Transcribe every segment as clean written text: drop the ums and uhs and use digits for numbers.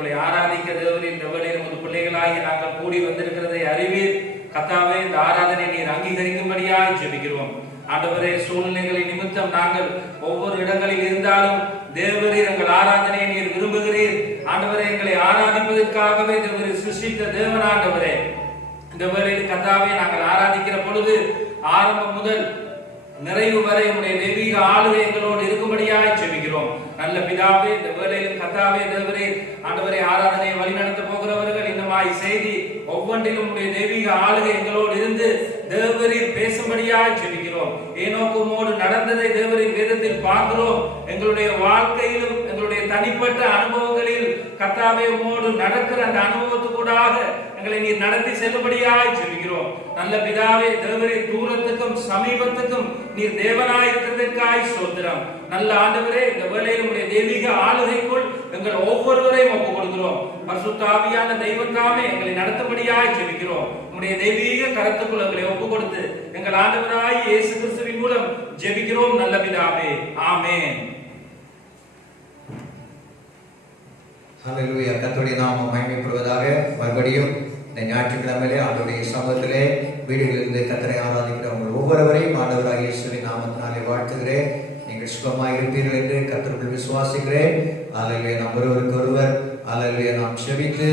உங்களை ஆராதிக்க தேவரே இந்த வேளையில் உமது பிள்ளைகளாகி நாங்கள் கூடி வந்திருக்கிறதை அறிவீர். கர்த்தாவே, இந்த ஆராதனை நீர் அங்கீகரிக்கும்படியாய் ஜெபிக்கிறோம். ஆண்டவரே, சூழ்நிலைகளை நிமித்தம் நாங்கள் ஒவ்வொரு இடங்களில் இருந்தாலும் தேவரீர் எங்கள் ஆராதனையை நீர் விரும்புகிறீர். ஆண்டவரே, எங்களை ஆராதிப்பதற்காகவே தேவரீர் சிருஷ்டித்த தேவன். ஆண்டவரே, இந்த வேளையில் கர்த்தாவே நாங்கள் ஆராதிக்கிற பொழுது ஆரம்பம் முதல் நிறைவு வரை உடைய தெய்வீக ஆளுகை எங்களோடு இருக்கும்படியாய் ஜெபிக்கிறோம். நல்ல பிதாவே, இந்த வேளையிலும் கர்த்தாவே தேவரே ஆண்டவரே ஆராதனையை வழிநடத்த போகிறவர்கள் இன்னமாய் செய்தி ஒவ்வொன்றிலும் உடைய தெய்வீக ஆளுகை எங்களோடு இருந்து தேவரீர் பேசும்படியாய் ஜெபிக்கிறோம். ஏனோக்குமோடு நடந்ததை தேவரின் வேதத்தில் பார்க்கிறோம். எங்களுடைய வாழ்க்கையிலும் எங்களுடைய தனிப்பட்ட அனுபவங்களில் கர்த்தாவே உம்மோடு நடக்கிற அந்த அனுபவத்துக்கூடாக எங்களை நீர் நடத்தி செல்லும்படியாய் ஜெபிக்கிறோம். நல்ல பிதாவே தேவரீர் தூரத்துக்கும் சமீபத்துக்கும் நீர் தேவனாய் இருக்கிறதற்காய் ஸ்தோத்திரம். நல்ல ஆண்டவரே, இந்த வேளையில் உடைய தெய்வீக ஆளுகைக்குள் எங்கள் ஒவ்வொருவரையும் ஒப்புக் கொடுக்கிறோம். பரிசுத்த ஆவியான தெய்வத்தாமே எங்களை நடத்தும்படியாய் ஜெபிக்கிறோம். உடைய தெய்வீக கருத்துக்குள் எங்களை ஒப்புக் கொடுத்து எங்கள் ஆண்டவராய் இயேசு கிறிஸ்துவின் மூலம் ஜெபிக்கிறோம் நல்ல பிதாவே. ஆமென். ஹல்லேலூயா. கர்த்தருடைய நாமம் மகிமைப்படுவதாக. மறுபடியும் இந்த ஞாயிற்றுக்கிழமையிலே ஆண்டவருடைய சமூகத்திலே வீடுகளிலிருந்து கர்த்தரை ஆராதிக்கிற உங்கள் ஒவ்வொருவரையும் ஆண்டவராகிய இயேசுவின் நாமத்தினாலே வாழ்த்துகிறேன். நீங்கள் சுகமாக இருப்பீர்கள் என்று கர்த்தருக்குள் விசுவாசிக்கிறேன். ஹல்லேலூயா. நாம் ஒருவருக்கு ஒருவர் ஹல்லேலூயா நாம் செபித்து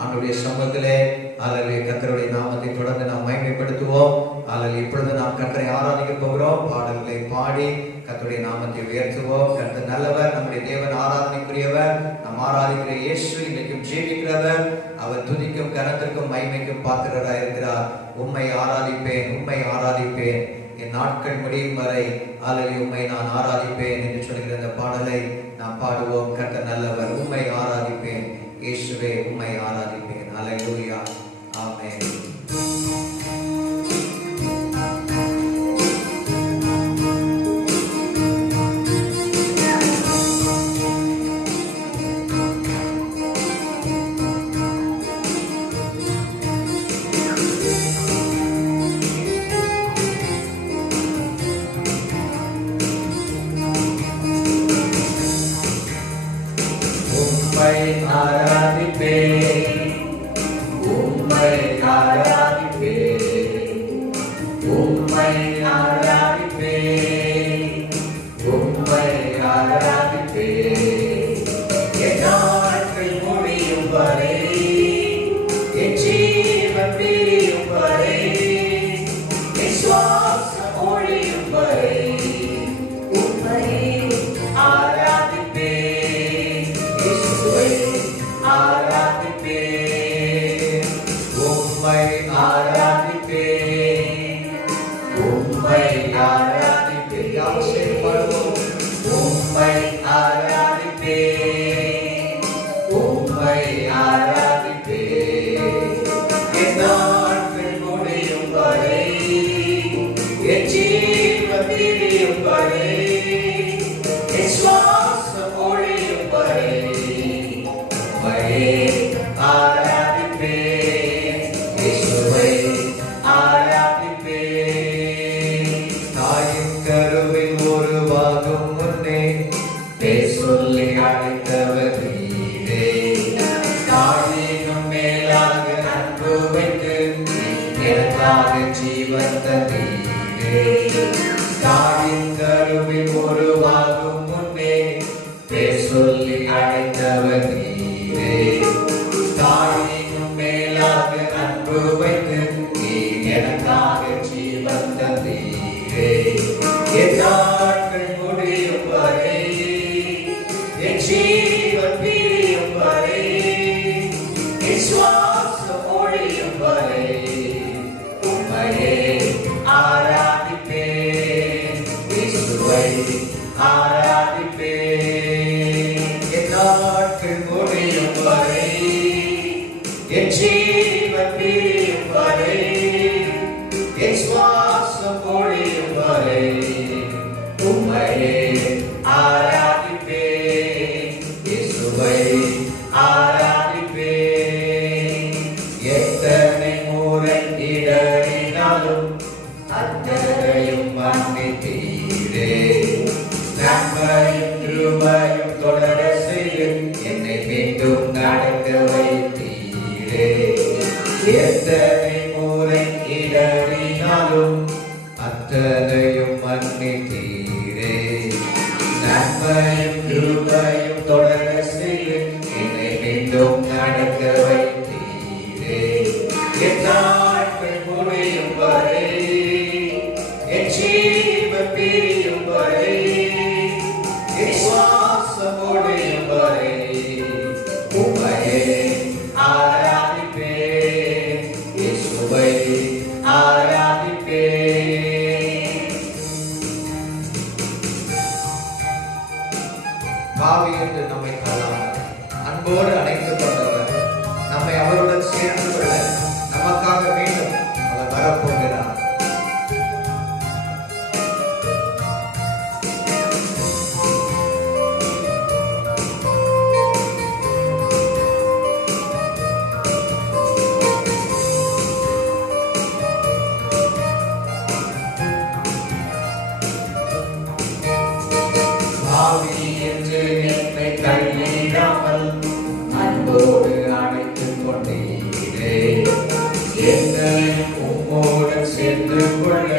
ஆண்டவருடைய சமூகத்திலே ஹல்லேலூயா கர்த்தருடைய நாமத்தை தொடர்ந்து நாம் மகிமைப்படுத்துவோம். ஹல்லேலூயா. இப்பொழுது நாம் கர்த்தரை ஆராதிக்க போகிறோம். பாடல்களை பாடி கர்த்தருடைய நாமத்தை உயர்த்துவோம். கர்த்தர் நல்லவர், நம்முடைய தேவன் ஆராதனைக்குரியவர். நாம் ஆராதிக்கிற இயேசு இன்னைக்கும் ஜீவிக்கிறவர். அவர் துதிக்கும் கனத்திற்கும் மகிமைக்கும் பாத்திரராக இருக்கிறார். உம்மை ஆராதிப்பேன், உம்மை ஆராதிப்பேன், என் நாட்கள் முடியும் வரை ஹல்லேலூயா உம்மை நான் ஆராதிப்பேன் என்று சொல்கிற அந்த பாடலை நாம் பாடுவோம். கர்த்தர் நல்லவர், உம்மை ஆராதிப்பேன், இயேசுவே உம்மை ஆராதிப்பேன். ஹல்லேலூயா. ஆமென். நன்மையும் கிருபையும் தொடர செய்து என்னை மீண்டும் நடக்க வைத்தீரே. எத்தனை முறை இடறினாலும் அத்தனையும் மன்னித்தீரே. நன்மையும் கிருபையும் தொடர செய்து என்னை மீண்டும் நடக்க வைத்தீரே. என் நாட்கள் முடியும் வரை, என் ஜீவன் பிரியும் வரை, என் சுவாசம் முடியும் வரை உம்மையே ஆராதிப்பேன், இயேசுவை ஆராதிப்பேன். பாவி என்று நம்மை காணாமல் அன்போடு அழைத்துக் கொண்டவர், நம்மை அவருடன் சேர்ந்து கொள்ள நமக்காக மீண்டும் அவர் வரப்போகிறார். பாவி என்று என்னை தள்ளிடாமல் அன்போடு அழைத்துக் கொண்டீரே. என்னையும் உம்மோடு சேர்ந்து கொள்ள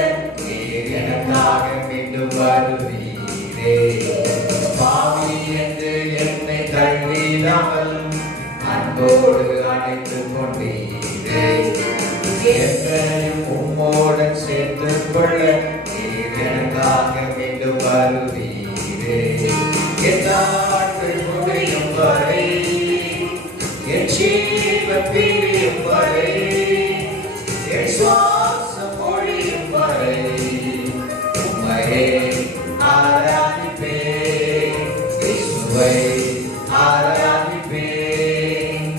நீர் எனக்காக மீண்டும் வருவீரே. பாவி என்று என்னை தள்ளிடாமல் அன்போடு அழைத்துக் கொண்டீரே. என்னையும் உம்மோடு சேர்ந்து கொள்ள நீர் எனக்காக மீண்டும் வருவீரே. என் நாட்கள் முடியும் வரை, என் ஜீவன் பிரியும் வரை, என் சுவாசம் ஒழியும் வரை உம்மையே ஆராதிப்பேன், இயேசுவை ஆராதிப்பேன்.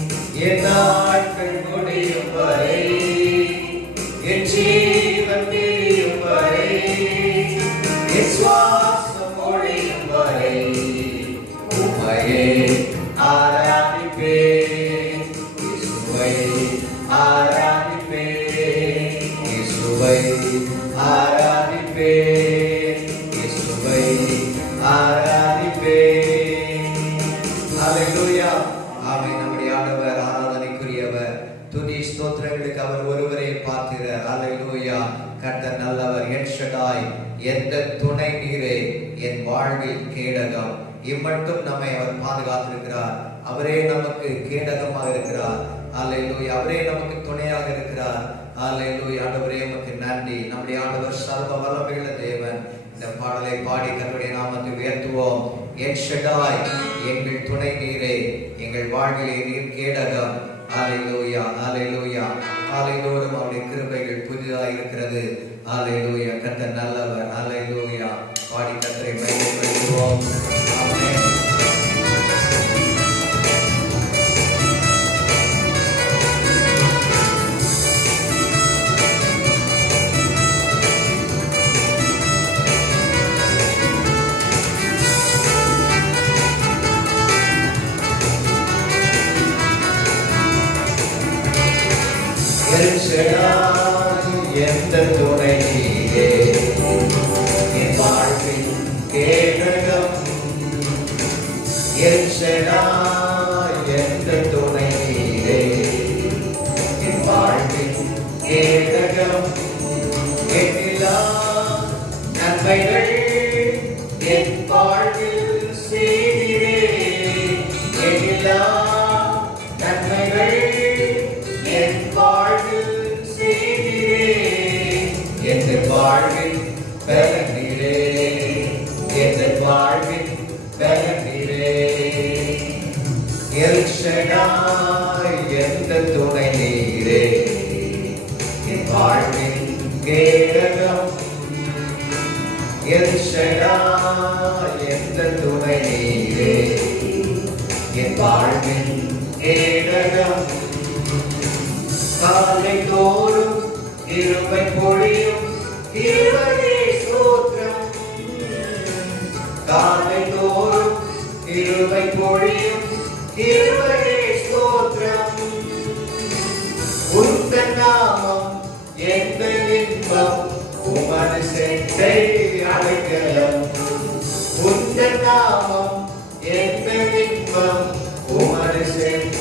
என் நாட்கள் முடியும் வரை, என் ஜீவன் பிரியும் வரை, என் சுவாசம் ஒழியும் வரை உம்மையே ஆராதிப்பேன், இயேசுவை ஆராதிப்பேன், இயேசுவை ஆராதிப்பேன், இயேசுவை ஆராதிப்பேன். ஹல்லேலூயா. ஆமென். நம்முடைய ஆண்டவர் ஆராதனைக்குரியவர், துதி ஸ்தோத்திரங்களுக்கு அவர் ஒருவரே பாத்திரர். ஹல்லேலூயா. கர்த்தர் நல்லவர், என் ஷடாய், எந்த துணை நீரே, என் வாழ்வில் கேடகம். இம்மட்டும் நம்மை அவர் பாதுகாத்திருக்கிறார். அவரே நமக்கு கேடகமாக இருக்கிறார். ஹல்லேலூயா. அவரே நமக்கு துணையாக இருக்கிறார். ஹல்லேலூயா. ஆண்டவரே உமக்கு நன்றி. நம்முடைய ஆண்டவர் சர்வ வல்லமையுள்ள தேவன். இந்த பாடலை பாடி கர்த்தருடைய நாமத்தை உயர்த்துவோம். என் ஷடாய், எங்கள் துணை நீரே, எங்கள் வாழ்விலே நீர் கேடகம். ஹல்லேலூயா, ஹல்லேலூயா. காலைதோறும் அவருடைய கிருபைகள் புதிதாக இருக்கிறது. ஹல்லேலூயா. கர்த்தர் நல்லவர். ஹல்லேலூயா. பாடி கர்த்தரை மகிமைப்படுத்துவோம். ஆமென். என் ஷடாய், எந்த துணை நீரே, என் வாழ்வில் கேடகம். என் ஷடாய், எந்த துணை நீரே, என் வாழ்வில் கேடகம். எண்ணிலா நன்மைகள் என் வாழ்வில் செய்திரே. எண்ணிலா நன்மைகள் என் வாழ்வில் செய்திரே. என் வாழ்வில் பலனிரே, என் வாழ்வில் பலனிரே. எல் ஷடாய், எந்த துணை நீரே, என் வாழ்வில் கேடகம். எல் ஷடாய், எந்த துணை நீரே, என் வாழ்வில் கேடகம். காலை தோறும் கிருபை பொழியும் கிருபையே ஸ்தோத்திரம். காலை தோறும் கிருபை பொழியும் கிருபையே ஸ்தோத்திரம். உந்தன் நாமம் எந்த இன்பம், உமது செட்டை அடைக்கலம். உந்தன் நாமம் எந்த இன்பம், உமது செட்டை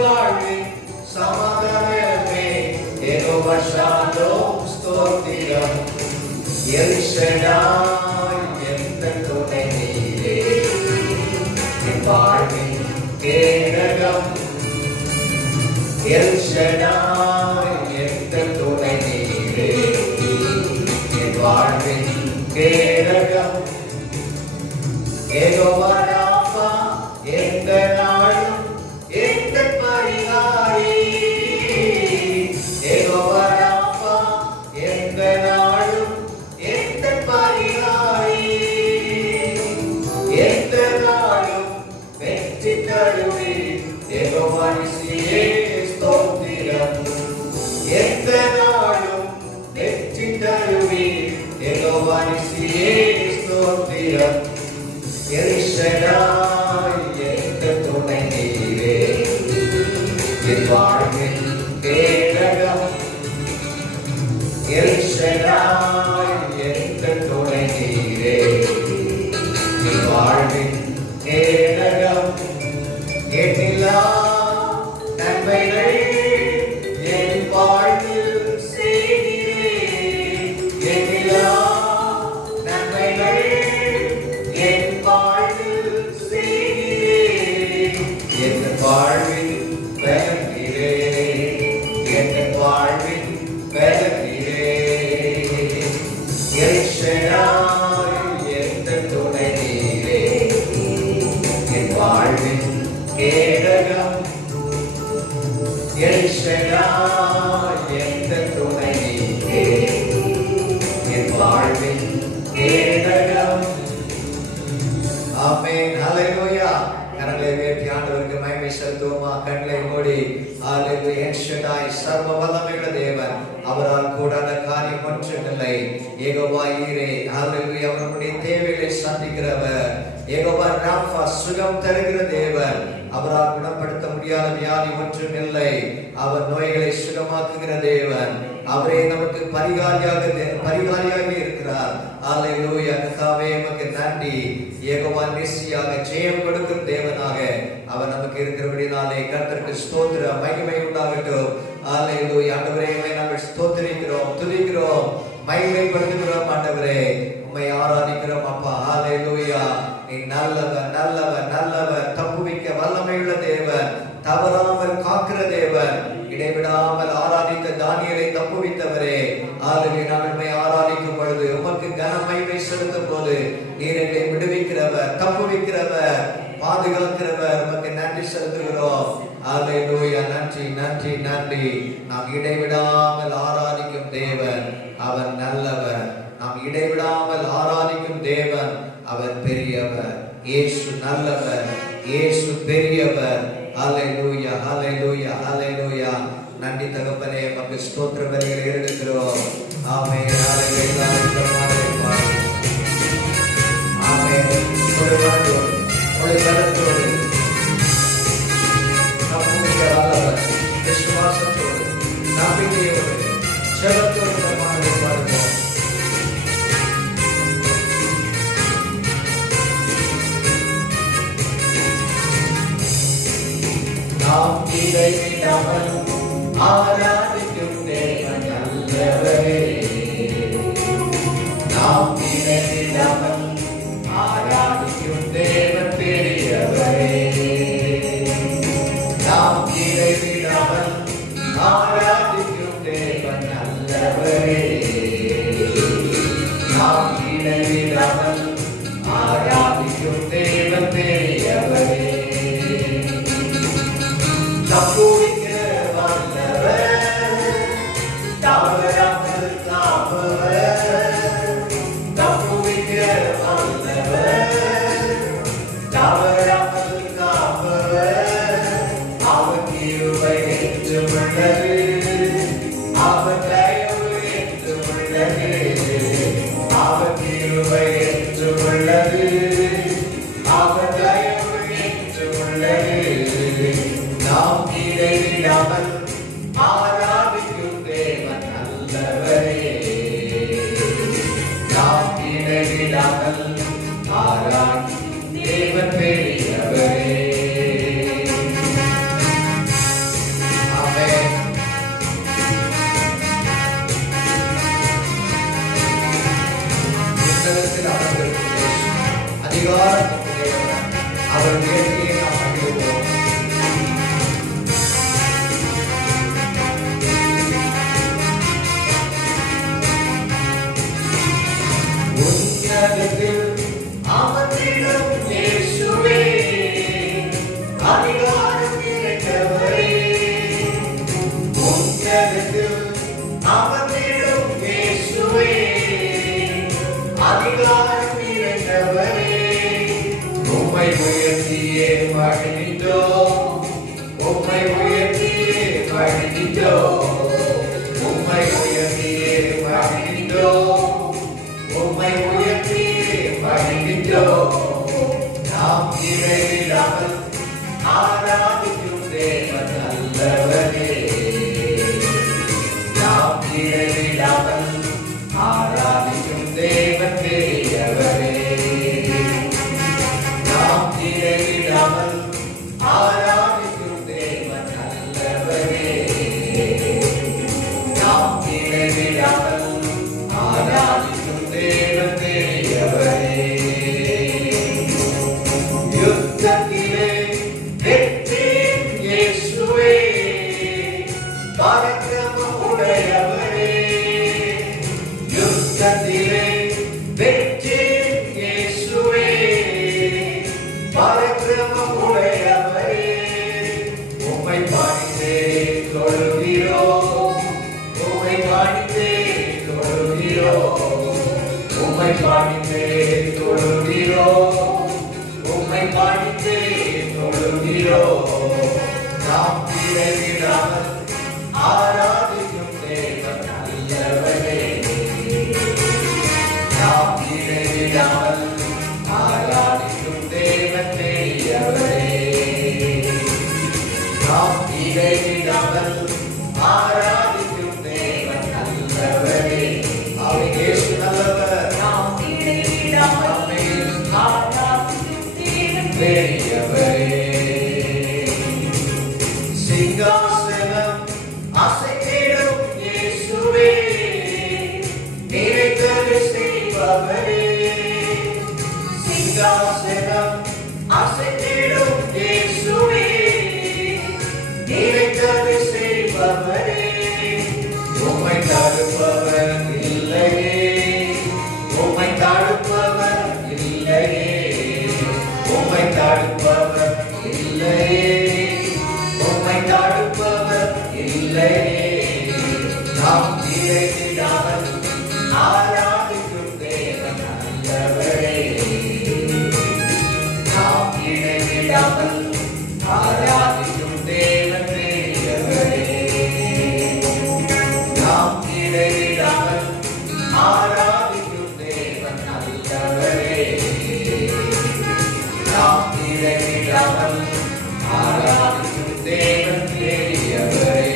வாழ்வின் சமாதானமே யெகோவா ஷாலோம் ஸ்தோத்திரம். எல் ஷடாய் எந்தன் துணை நீரே, என் வாழ்வின் கேடகம். எல் ஷடாய் எந்தன் துணை நீரே, என் வாழ்வின் கேடகம். யெகோவா ராஃபா எந்த நாளும் எந்த பரிகாரி. யெகோவா ராஃபா எந்த நாளும் எந்த பரிகாரி. எந்த நாளும் வெற்றி தருவி யெகோவா நிசியே ஸ்தோத்திரம். எந்த நாளும் வெற்றி தருவி யெகோவா நிசியே ஸ்தோத்திரம். எல் ஷடாய் எந்த துணை நீரே, என் வாழ்வின் கேடகம். எல் ஷடாய் எந்த துணை நீரே, என் வாழ்வின் கேடகம். எண்ணிலா நன்மைகள் என் வாழ்வில் செய்கிறேன். எண்ணிலா நன்மைகள் என் வாழ்வில் செய்கிறேன். என் வாழ்வில் பலனிலே, என் வாழ்வில் பலனிலே. எல் ஷடாய் எந்த துணை நீரே, என் வாழ்வின் கேடகம். எல் ஷடாய் எந்த துணை நீரே, என் வாழ்வின் கேடகம். ஆமென். ஹல்லேலூயா. கரங்களை உயர்த்தி ஆண்டவருக்கு மகிமை செலுத்துவோமா? கண்களை மூடி ஹல்லேலூயா. எல் ஷடாய் சர்வ வல்லமையுள்ள தேவன், அவரால் கூடாத காரியம் ஒன்றுமில்லை. யெகோவா ஈரே, ஹல்லேலூயா, அவருடைய தேவைகளை சந்திக்கிறவர். யெகோவா ராஃபா சுகம் தருகிற தேவன், அவரால் குணப்படுத்த முடியாத வியாதி ஒன்றும் இல்லை. அவர் நோய்களை சுகமாக்குகிற தேவன். அவரே நமக்கு பரிகாரியாக இருக்கிறார். ஹல்லேலூயா. கர்த்தாவே உமக்கு நன்றி. யெகோவா நிசியாக ஜெயம் கொடுக்கும் தேவனாக அவர் நமக்கு இருக்கிறபடினாலே கர்த்தருக்கு ஸ்தோத்திரம், மகிமை உண்டாகட்டும். ஹல்லேலூயா. ஆண்டவரே உம்மை நாங்கள் ஸ்தோத்திரிக்கிறோம், துதிக்கிறோம், மகிமைப்படுத்துகிறோம். ஆண்டவரே உம்மை ஆராதிக்கிறோம் அப்பா. ஹல்லேலூயா. நீ நல்லவர், நல்லவர், நல்லவர், தப்புவிக்க வல்லமையுள்ள தேவன், தவறாமல் காக்கிற தேவன், இடைவிடாமல் ஆராதித்த தானியேலை தப்புவித்தவரே. ஆகவே நாங்கள் உம்மை ஆராதிக்கும் பொழுது, உமக்கு கன மகிமை செலுத்தும் போது நீர் எங்களை விடுவிக்கிறவர், தப்புவிக்கிறவர், பாதுகாக்கிறவர். உமக்கு நன்றி செலுத்துகிறோம். ஹல்லேலூயா. நன்றி, நன்றி, நன்றி. நாம் இடைவிடாமல் ஆராதிக்கும் தேவன், அவர் நல்லவர். நாம் இடைவிடாமல் ஆராதிக்கும் தேவன், அவர் பெரியவர். இயேசு நல்லவர், இயேசு பெரியவர். ஹல்லேலூயா, ஹல்லேலூயா, ஹல்லேலூயா. நன்றி தகப்பனே, உமக்கு ஸ்தோத்திர பலிகளை ஏறெடுக்கிறோம். ஆமென். ஹல்லேலூயா. ஆமென். ஒரு பலத்தோடு நம்பிக்கை வல்லவர், விசுவாசத்தோடு, நம்பிக்கையோடு, ஜெபத்தோடு நம்மால் பாடுவோம். நாம் இடைவிடாமல் ஆராதிக்கும் தேவன் நல்லவரே. நாம் இடைவிடாமல் ஆராதிக்கும் தேவன் பெரியவரே. நாம் இடைவிடாமல் ஆராதிக்கும் தேவன் நல்லவரே. நாம் இடைவிடாமல் ஆராதிக்கும் தேவன் பெரியவரே. தப்புவிக்க வல்லவர், தவறாமல் காப்பவர். தப்புவிக்க வல்லவர், தவறாமல் காப்பவர். அவர் கிருபை என்றும் உள்ளது, அவர் தயவு என்றும் உள்ளது. அவர் கிருபை என்றும் உள்ளது, அவர் தயவு என்றும் உள்ளது. நாம் இடைவிடாமல் ஆராதிக்கும் தேவன் நல்லவரே. நாம் இடைவிடாமல் ஆராதிக்கும் தேவன் பெரியவரே. அதிகாரம் நிறைந்தவரே, உன்னதத்தில் அமர்ந்திடும் இயேசுவே, அதிகாரம் நிறைந்தவரே, உம்மை உயர்த்தியே மகிழ்ந்தோம், உம்மை உயர்த்தியே மகிழ்ந்தோம், உம்மை உயர்த்தியே மகிழ்ந்தோம், உம்மை உயர்த்தியே மகிழ்ந்தோம். நாம் இறையிடாமல் ஆராதிக்கும் தேவன் நல்லவரே, நாம் இறையிடாமல் ஆராதிக்கும் தேவன் பெரியவரே, நாம் இறையிடாமல் ஆராதிக்கும் தேவன் நல்லவரே, நாம் இறையிடாமல் ஆராதிக்கும் தேவன் பெரியவரே. யுத்தத்திலே வெற்றி இயேசுவே, பராக்கிரமமுடையவரே, யுத்தத்திலே வெற்றி இயேசுவே, பராக்கிரமமுடையவரே, உம்மை பணிந்தே தொழுகிறோம், உம்மை பணிந்தே தொழுகிறோம், உம்மை பணிந்தே தொழுகிறோம், உம்மை பணிந்தே தொழுகிறோம். நாம் இறைவிடாமல் ஆராதிக்கும் தேவன் நல்லவரே, நாம் இறைவிடாமல் ஆராதிக்கும் தேவன் பெரியவரே, நாம் இறைவிடாமல் ஆராதிக்கும் தேவன் நல்லவரே. அவர் இயேசு நல்லவர், நாம் இறைவிடாமல் ஆராதிக்கும் தேவன் பெரியவரே. சிங்காசனம் அசைத்திடும் இயேசுவே, நினைத்தது செய்பவரே, சிங்காசனம் அசைத்திடும் இயேசுவே, நினைத்தது செய்பவரே, உம்மை தடுப்பவர் இல்லையே, உம்மை தடுப்பவர் இல்லையே, உம்மை தடுப்பவர் இல்லையே, உம்மை தடுப்பவர் இல்லையே. நாம் இறைவிடாமல் ஆராதிக்கும் தேவன் நல்லவரே, நாம் இறைவிடாமல் ஆராதிக்கும் தேவன் பெரியவரே, நாம் இறைவிடாமல் ஆராதிக்கும் தேவன் நல்லவரே, நாம் இறைவிடாமல் ஆராதிக்கும் தேவன் பெரியவரே.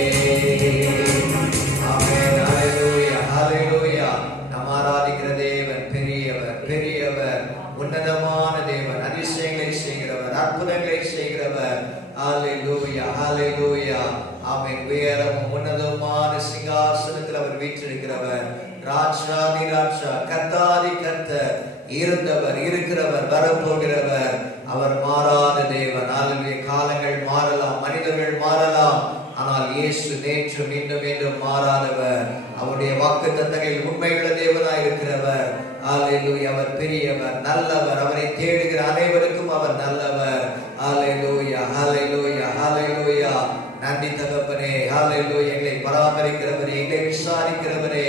ஆமென். ஹல்லேலூயா, ஹல்லேலூயா. நாம் ஆராதிக்கிற தேவன் பெரியவர், பெரியவர், உன்னதமான தேவன், அதிசயங்களை செய்கிறவர், அற்புதங்களை செய்கிறவர். ஹல்லேலூயா, ஹல்லேலூயா. ஆமென். உயரமும் உன்னதமான சிங்காசனத்தில் அவர் வீற்றிருக்கிறவர், ராஜாதி ராஜா, கர்த்தாதி கர்த்தர், இருந்தவர், இருக்கிறவர், வரப்போகிறவர். அவர் மாறாத தேவன். ஹல்லேலூயா. காலங்கள் மாறலாம், மனிதர்கள் மாறலாம், ஆனால் இயேசு நேற்றும் இன்னும் என்றும் மாறாதவர். அவருடைய வாக்குத்தத்தங்களில் உண்மையுள்ள தேவனாய் இருக்கிறவர். ஹல்லேலூயா. அவர் பெரியவர், நல்லவர். அவரை தேடுகிற அனைவருக்கும் அவர் நல்லவர். ஹல்லேலூயா, ஹல்லேலூயா, ஹல்லேலூயா. நன்றி தகப்பனே. ஹல்லேலூயா. எங்களை பராமரிக்கிறவரே, எங்களை விசாரிக்கிறவரே,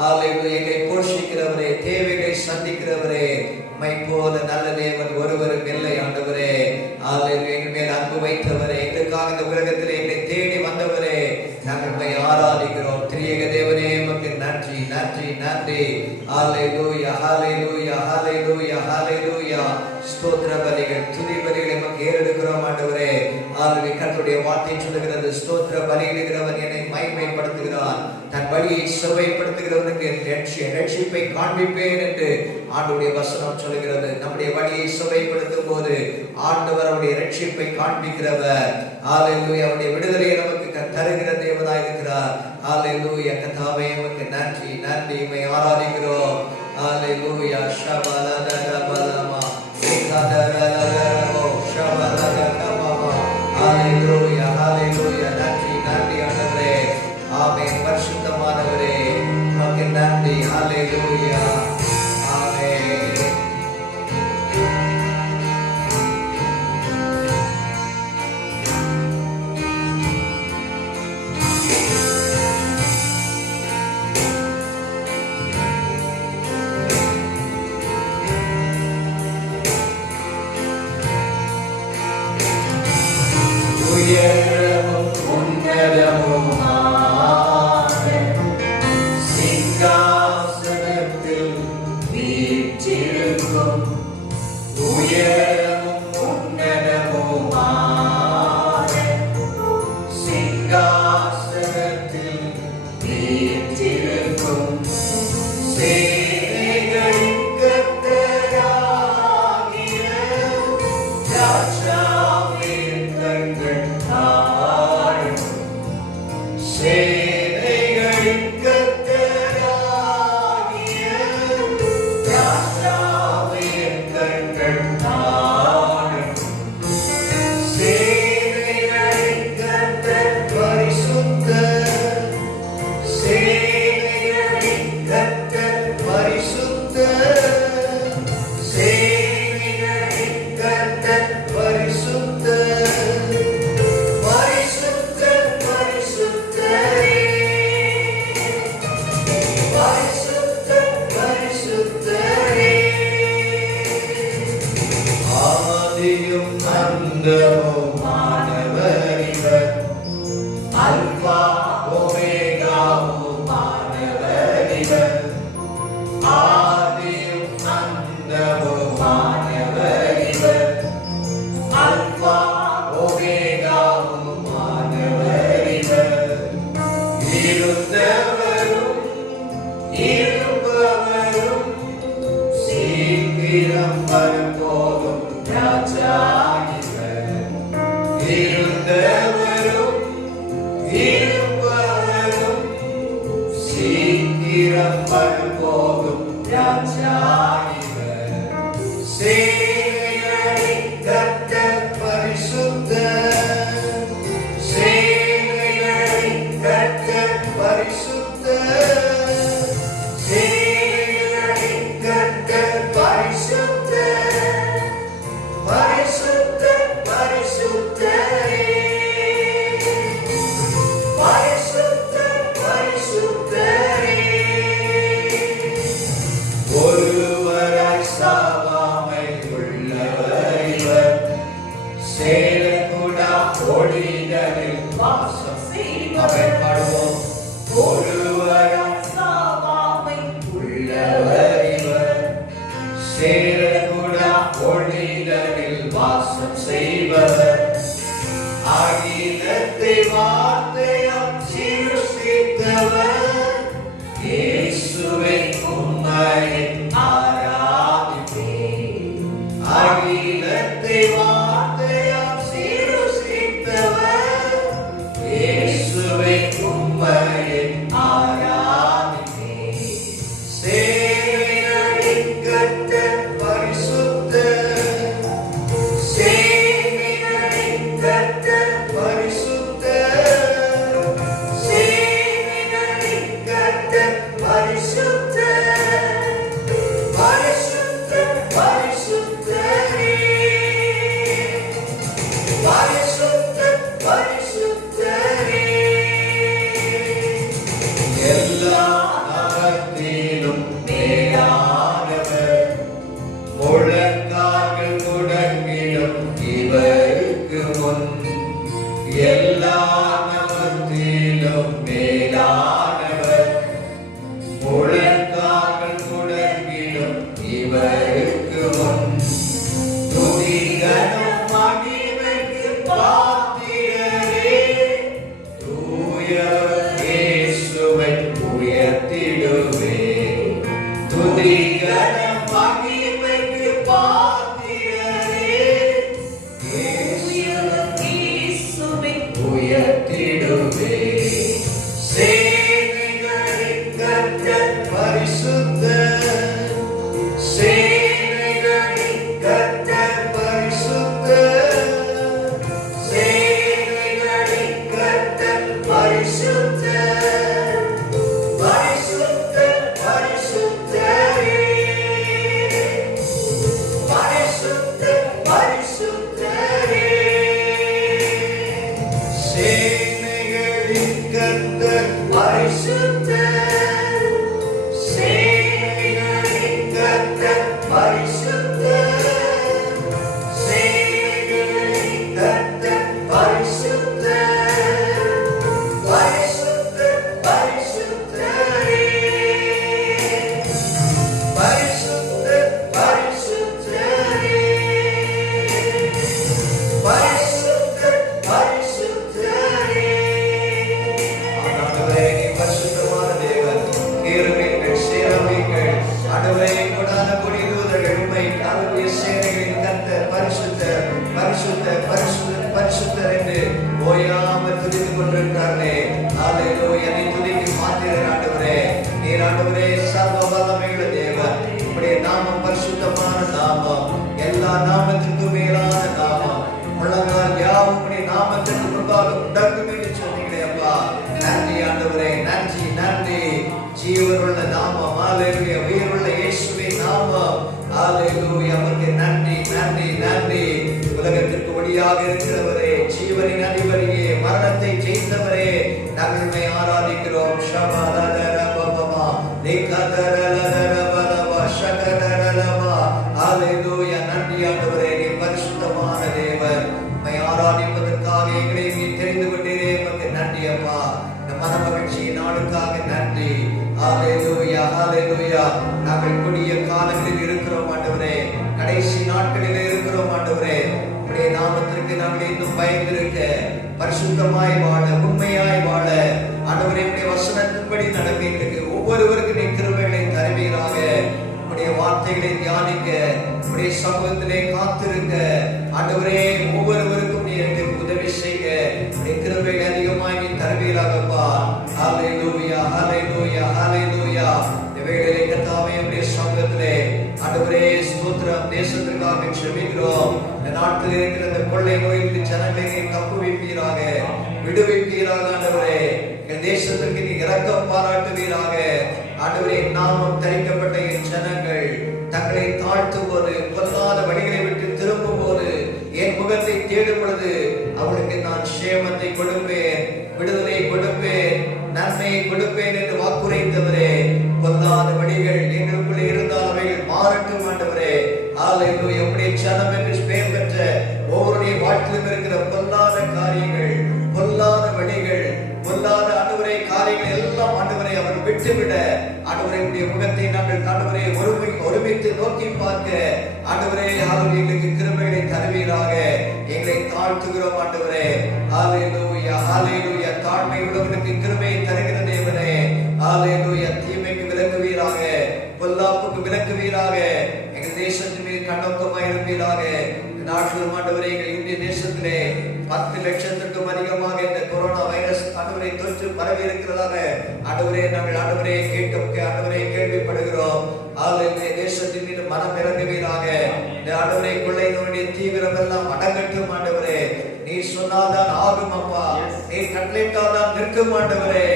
ஹல்லேலூயா, எங்களை போஷிக்கிறவரே, தேவைகளை சந்திக்கிறவரே, உம்மை போல நல்ல தேவன் ஒருவரும் இல்லை ஆண்டவரே. ஹல்லேலூயா. எங்கள் மேல் அன்பு வைத்தவரே, எங்களுக்காக இந்த உலகத்திலே எங்களை தேடி வந்தவரே, நாங்கள் உம்மை ஆராதிக்கிறோம். திரியேக தேவனே, உமக்கு நன்றி, நன்றி, நன்றி. ஹல்லேலூயா, ஹல்லேலூயா, ஹல்லேலூயா, ஹல்லேலூயா. ஸ்தோத்திர பலிகள், துதி பலிகளை உமக்கு ஏறெடுக்கிறோம் ஆண்டவரே. ஹல்லேலூயா. கர்த்தருடைய வார்த்தை சொல்லுகிறது, ஸ்தோத்திர பலியிடுகிறவன் என்னை மகிமைப்படுத்துகிறான், தன் வழியை செவ்வைப்படுத்துகிறவனுக்கு ரட்சிப்பை காண்பிப்பேன் என்று ஆண்டவருடைய வசனம் சொல்லுகிறது. நம்முடைய வழியை செவ்வைப்படுத்தும் போது ஆண்டவர் அவருடைய ரட்சிப்பை காண்பிக்கிறவர். ஹல்லேலூயா. அவருடைய விடுதலையை நமக்கு தருகிற தேவனாய் இருக்கிறார். ஹல்லேலூயா. கர்த்தாவே உமக்கு நன்றி, நன்றி. உம்மை ஆராதிக்கிறோம். ஹல்லேலூயா. ஷபலதரபலமா ஏகதரலதரோ ஷபலதரபமா. ஹல்லேலூயா, ஹல்லேலூயா. நன்றி, நன்றி ஆண்டவரே. ஆமென். பரிசுத்தமானவரே, உமக்கு நன்றி. ஹல்லேலூயா, ஆமென். மாணவர் இவர், அல்பா ஒமேகாவும் மாணவர் இவர், ஆதியும் அந்தமும் மாணவர் இவர், அல்பா ஒமேகாவும் மாணவர் இவர், இருந்தவரும் இருப்பவரும் சீக்கிரம் வரப்போகும் ராஜா இவர், இருந்தவரும் இருப்பவரும் சீக்கிரம் வரப்போகும் ராஜா இவர், சேனைகளின் கர்த்தர் பரிசுத்தர், சேனைகளின் கர்த்தர் பரிசுத்தர், சேனைகளின் கர்த்தர் பரிசுத்தர், பரிசுத்தர் பரிசுத்தரே, பரிசுத்தர் பரிசுத்தரே. ஒருவராய் சாவாமை உள்ளவர் இவர், சேரகுடா ஒளிதலில் வாசம் செய்பவர். பாடுவோம். ஒருவராய் சாவாமை உள்ளவர் இவர், சேரகுடா ஒளிதலில் வாசம் செய்பவர், அகிலத்தை வார்த்தையால் சிருஷ்டித்தவர், இயேசுவை உம்மையை ஆராதிப்பேன், அகிலத்தை வார்த்தையால் சிருஷ்டித்தவர், இயேசுவை உம்மையை ஆராதிப்பேன், சேனைகளின் கர்த்தர் பரிசுத்தர், சேனைகளின் கர்த்தர் பரிசுத்தர், சேனைகளின் கர்த்தர் பரிசுத்தர், பரிசுத்தர் பரிசுத்தரே, பரிசுத்தர் பரிசுத்தரே. எல்லா நாமத்திலும் மேலானவர், முழங்கால்கள் முடங்கிடும் இவருக்கு முன், எல்லா நாமத்திலும் மேலானவர், முழங்கால்கள் முடங்கிடும் இவருக்கு முன், துதிகனம் மகிமைக்கு பாத்திரரே, தூயவர் இயேசுவை உயர்த்திடுவே, துதிகனம் மகிமைக்கு பாத்திரரே, தூயவர் இயேசுவை உயர்த்திடுவே, சேனைகளின் கர்த்தர் பரிசுத்தர், சேனைகளின் கர்த்தர் பரிசுத்தர், சேனைகளின் கர்த்தர் பரிசுத்தர், பரிசுத்தர் பரிசுத்தரே, பரிசுத்தர் பரிசுத்தரே. சேனைகளின் கர்த்தர் பரிசுத்தர், சேனைகளின் கர்த்தர் பரிசுத்தர், சேனைகளின் கர்த்தர் பரிசுத்தர், பரிசுத்தர் பரிசுத்தரே, பரிசுத்தர் பரிசுத்தரே, பரிசுத்தர் பரிசுத்தரே. ஆண்டவரே, நீர் பரிசுத்தமான தேவன், கேருபீன்கள், சேராபீன்கள், ஆண்டவரே, கொடான கொடி தூதர்கள் உம்மை அவருடைய சேனைகளின் கர்த்தர் பரிசுத்தர் பரிசுத்தர் பரிசுத்தர் பரிசுத்தர் என்று ஓயாமல் துதித்துக் கொண்டிருக்கிறார்களே. ஹல்லேலூயா. நீ துதிக்கும் மாத்திரர் ஆண்டவரே, நீர் ஆண்டவரே சர்வ வல்லமையுள்ள தேவன், உம்முடைய நாமம் பரிசுத்தமான நாமம், எல்லா நாமத்திற்கும் மேலான நாமம், முழங்கால் யாவும் உம்முடைய நாமத்திற்கு முன்பாக முடங்கும் என்று சொன்னீங்களே அப்பா. நன்றி ஆண்டவரே, நன்றி நன்றி. ஜீவனுள்ள நாமம், ஹல்லேலூயா, உயிருள்ள இயேசுவின் நாமம், ஹல்லேலூயா. அவருக்கு நன்றி நன்றி நன்றி. உலகத்திற்கு ஒளியாக இருக்கிறவரே, ஜீவனின் அதிபதியே, மரணத்தை ஜெயித்தவரே, நாங்கள் உம்மை ஆராதிக்கிறோம். ஷபலலலபபமா லிகதலலலபலபா ஷகதலலபா. ஹல்லேலூயா. நன்றி ஆண்டவரே, நீர் பரிசுத்தமான தேவன். உம்மை ஆராதிப்பது கொள்வதற்காக எங்களை நீ தெரிந்து கொண்டீரே, உமக்கு நன்றி அப்பா. இந்த மனமகிழ்ச்சி நாளுக்காக நன்றி. ஹல்லேலூயா, ஹல்லேலூயா. நாங்கள் கொடிய காலங்களில் இருக்கிறோம் ஆண்டவரே, கடைசி நாட்களில் இருக்கிறோம் ஆண்டவரே. உம்முடைய நாமத்திற்கு நாங்கள் இன்னும் பயந்திருக்க, பரிசுத்தமாய் வாழ, உண்மையாய் வாழ ஆண்டவரே உம்முடைய வசனத்தின்படி நடக்க எங்களுக்கு ஒவ்வொருவருக்கு நீ கிருபைகளை தருவீராக. உம்முடைய வார்த்தைகளை தியானிக்க, உம்முடைய சமூகத்திலே காத்திருக்க ஆண்டவரே ஒவ்வொருவருக்கும் நீ எங்களுக்கு உதவி செய்ய உம்முடைய கிருபைகளை அதிகமாய் நீ தருவீராகப்பா. ஹல்லேலூயா, ஹல்லேலூயா, ஹல்லேலூயா. இந்த வேளையிலே கர்த்தாவே உம்முடைய சமூகத்திலே ஆண்டவரே ஸ்தோத்திரம். தேசத்திற்காக ஜெபிக்கிறோம். இந்த நாட்டில் இருக்கிற இந்த கொள்ளை நோய்க்கு ஜனங்களை தப்புவிப்பீராக, விடுவிப்பீராக ஆண்டவரே. எங்கள் தேசத்திற்கு நீ இரக்கம் பாராட்டுவீராக ஆண்டவரே. நாமம் தரிக்கப்பட்ட என் ஜனங்கள் தங்களை தாழ்த்தும் போது, பொல்லாத வழிகளை விட்டு திரும்பும் போது, என் முகத்தை தேடும் பொழுது அவளுக்கு நான் சேமத்தை கொடுப்பேன், விடுதலை கொடுப்பேன், நன்மையை கொடுப்பேன் என்று வாக்குரைத்தவரே. பொல்லாத வழிகள் எங்களுக்குள்ளே இருந்தால் அவைகள் மாறட்டும் ஆண்டவரே. ஹல்லேலூயா. உம்முடைய ஜனம் என்று பெயர் பெற்ற ஒவ்வொருடைய வாழ்க்கையிலும் இருக்கிற பொல்லாத காரியங்கள், பொல்லாத வழிகள், பொல்லாத ஆண்டவரே காரியங்கள் எல்லாம் ஆண்டவரை அவர் விட்டுவிட ஆண்டவரை உடைய முகத்தை நாங்கள் ஆண்டவரை ஒருமித்து நோக்கி பார்க்க ஆண்டவரே எங்களுக்கு கிருபைகளை தருவீராக. எங்களை தாழ்த்துகிறோம் ஆண்டவரே. ஹல்லேலூயா, ஹல்லேலூயா. தாழ்மை உள்ளவனுக்கு கிருபையை தருகிற தேவனே. ஹல்லேலூயா. தீமைக்கு விலக்குவீராக, பொல்லாப்புக்கு விலக்குவீராக. எங்கள் தேசத்தின் மீது கண்ணோக்கமாய் இருப்பீராக. நாட்டிலும் ஆண்டவரே எங்கள் இந்திய தேசத்திலே 10 லட்சத்திற்கும் அதிகமாக இந்த கொரோனா வைரஸ் ஆண்டவரை தொற்று பரவி இருக்கிறதாக ஆண்டவரே நாங்கள் ஆண்டவரை ஆண்டவரை கேள்விப்படுகிறோம். ஹல்லேலூயா. தேசத்தின் மீது மனம் இறங்குவீராக. இந்த ஆண்டவரை கொள்ளை நோயுடைய தீவிரம் எல்லாம் அடங்கட்டும் ஆண்டவரே. நீ சொன்னால்தான் ஆகும் அப்பா, நீ கட்டளையிட்டால்தான் நிற்கும் ஆண்டவரே.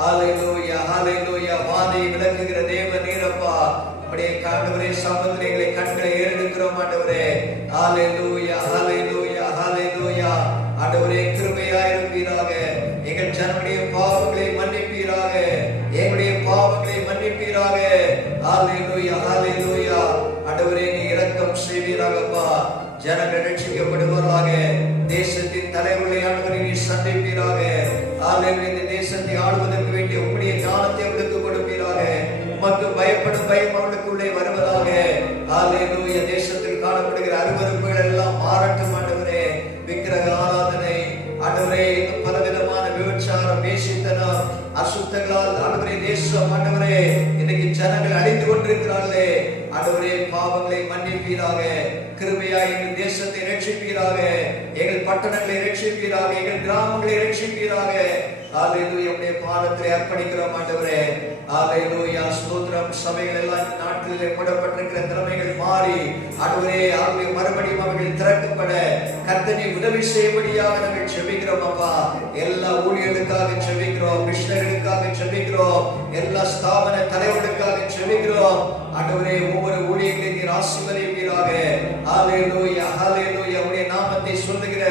ஹல்லேலூயா, ஹல்லேலூயா. வாதை விளக்குகிற தேவன் நீரப்பா. அப்படியே ஆண்டவரே சமூகத்திலே கண்களை ஏறெடுக்கிறோம் ஆண்டவரே. ஹல்லேலூயா, ஹல்லேலூயா, ஹல்லேலூயா. ஆண்டவரே கிருபையாயிருப்பீராக. எங்கள் ஜனங்களுடைய பாவங்களை மன்னிப்பீராக, எங்களுடைய பாவங்களை மன்னிப்பீராக. ஹல்லேலூயா, ஹல்லேலூயா. ஆண்டவரே நீ இரக்கம் செய்வீராகப்பா. ஜனங்கள் ரட்சிக்கப்படுவாராக. தேசத்தின் தலைவர்களை ஆண்டவரை நீ சந்திப்பீராக. ஹல்லேலூயா. இந்த தேசத்தை ஆளுவதற்கு வேண்டிய உம்முடைய ஞானத்தை அவர்களுக்கு கொடுப்பீராக. உமக்கு பயப்படும் பயம் அவர்களுக்குள்ளே வருவதாக. ஹல்லேலூயா. தேசத்தில் காணப்படுகிற அருவருப்புகள் எல்லாம் மாறட்டும் ஆண்டவரே. விக்கிரக ஆராதனை ஆண்டவரே, இன்னும் பலவிதமான விபச்சாரம், வேசித்தனம், அசுத்தங்களால் ஆண்டவரே தேசம் ஆண்டவரே இன்னைக்கு ஜனங்கள் அழிந்து கொண்டிருக்கிறார்களே. ஆண்டவரே பாவங்களை மன்னிப்பீராக. கிருபையாய் எங்கள் தேசத்தை ரட்சிப்பீராக, எங்கள் பட்டணங்களை ரட்சிப்பீராக, எங்கள் கிராமங்களை ரட்சிப்பீராக. ஹல்லேலூயா. உம்முடைய பாதத்திலே அர்ப்பணிக்கிறோம் ஆண்டவரே. ஹல்லேலூயா. ஸ்தோத்திரம். சபைகள் எல்லாம் இந்த நாட்டிலே மூடப்பட்டிருக்கிற திறமைகள் மாறி ஆண்டவரே மறுபடியும் அவர்கள் திறக்கப்பட கர்த்தனை உதவி செய்யும்படியாக நாங்கள் ஜெபிக்கிறோம் அப்பா. எல்லா ஊழியர்களுக்காக ஜெபிக்கிறோம், மிஷனரிகளுக்காக ஜெபிக்கிறோம், எல்லா ஸ்தாபன தலைவர்களுக்காக ஜெபிக்கிறோம் ஆண்டவரே. ஒவ்வொரு ஊழியர்களையும் நீர் ஆசீர்வதிப்பீராக. ஹல்லேலூயா, ஹல்லேலூயா. உம்முடைய நாமத்தை சொல்லுகிற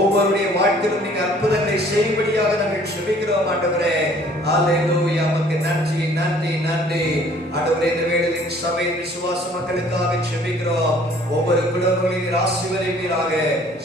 ஒவ்வொருடைய வாழ்க்கையிலும் நீங்க அற்புதங்களை செய்யும்படியாக நாங்கள் ஜெபிக்கிறோம் ஆண்டவரே. ஹல்லேலூயா. உமக்கு நன்றி, நன்றி, நன்றி ஆண்டவரே. இந்த வேளையில் சபையின் விசுவாச மக்களுக்காக ஜெபிக்கிறோம். ஒவ்வொரு குடும்பங்களையும் நீர் ஆசீர்வதிப்பீராக.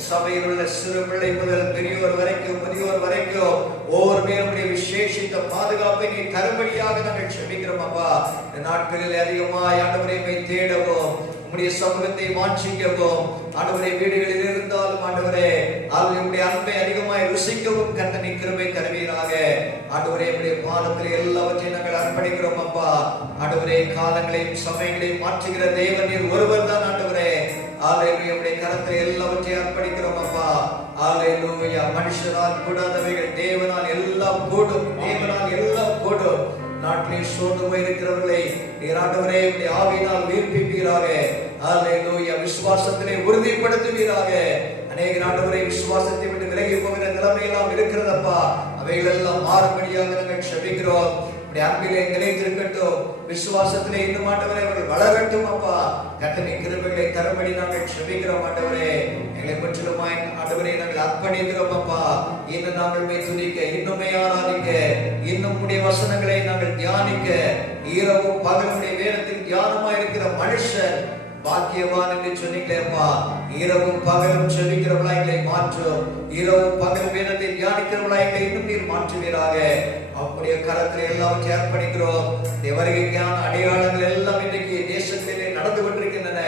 சபையில் உள்ள சிறு பிள்ளை முதல் பெரியோர் வரைக்கும், முதியோர் வரைக்கும் ஒவ்வொரு பேருடைய விசேஷித்த பாதுகாப்பை நீ தரும்படியாக நாங்கள் ஜெபிக்கிறோம் அப்பா. இந்த நாட்களில் அதிகமாய் ஆண்டவரை தேடவும், உம்முடைய சமூகத்தை வாஞ்சிக்கவும் ஆண்டவரே, வீடுகளில் இருந்தாலும் ஆண்டவரே அவர்களுடைய அன்பை அதிகமாய் ருசிக்கவும் கர்த்தனை கிருபை தருவீராக. ஆண்டவரே உம்முடைய பாதத்தில் எல்லாவற்றையும் நாங்கள் அர்ப்பணிக்கிறோம் அப்பா. ஆண்டவரே காலங்களையும் சமயங்களையும் மாற்றுகிற தேவன் நீர் ஒருவர் தான் ஆண்டவரே. ஹல்லேலூயா. உம்முடைய கரத்தில் எல்லாவற்றையும் அர்ப்பணிக்கிறோம் அப்பா. ஹல்லேலூயா. மனுஷரால் கூடாதவைகள் தேவனால் எல்லாம் கூடும், தேவனால் எல்லாம் கூடும். நாட்டிலே சோர்ந்து போயிருக்கிறவர்களை நீர் ஆண்டவரே உம்முடைய ஆவியினால் உயிர்ப்பிப்பீராக. ஹல்லேலூயா. விசுவாசத்திலே உறுதிப்படுத்துவீராக. அநேக ஆண்டவரே விசுவாசத்தை விட்டு விலகி போகிற நிலைமையெல்லாம் இருக்கிறதப்பா. அவைகள் எல்லாம் மாறும்படியாக நாங்கள் ஜெபிக்கிறோம். உம்முடைய அன்பிலே நிலைத்திருக்கட்டும், விசுவாசத்திலே இன்னும் ஆண்டவரே அவர்கள் வளரட்டும் அப்பா. கர்த்தனை கிருபைகளை தரும்படி நாங்கள் ஜெபிக்கிறோம் ஆண்டவரே. எங்களை முற்றிலுமாய் ஆண்டவரே நாங்கள் அர்ப்பணிக்கிறோம் அப்பா. இன்னும் நாங்கள் துதிக்க, இன்னுமே ஆராதிக்க, இன்னும் உம்முடைய வசனங்களை நாங்கள் தியானிக்க, இரவும் பகலுடைய வேதத்தில் தியானமாய் இருக்கிற மனுஷன் பாக்கியவான் என்று சொன்னீங்களேப்பா. இரவும் பகலும் செபிக்கிறவளா எங்களை மாற்றும். இரவும் பகல் வேதத்தை தியானிக்கிறவளா எங்களை இன்னும் நீர் மாற்றுவீராக. அப்படியே கரத்தில் எல்லாவற்றை அர்ப்பணிக்கிறோம். வருகைக்கான அடையாளங்கள் எல்லாம் இன்றைக்கு தேசத்திலே நடந்து கொண்டிருக்கின்றன.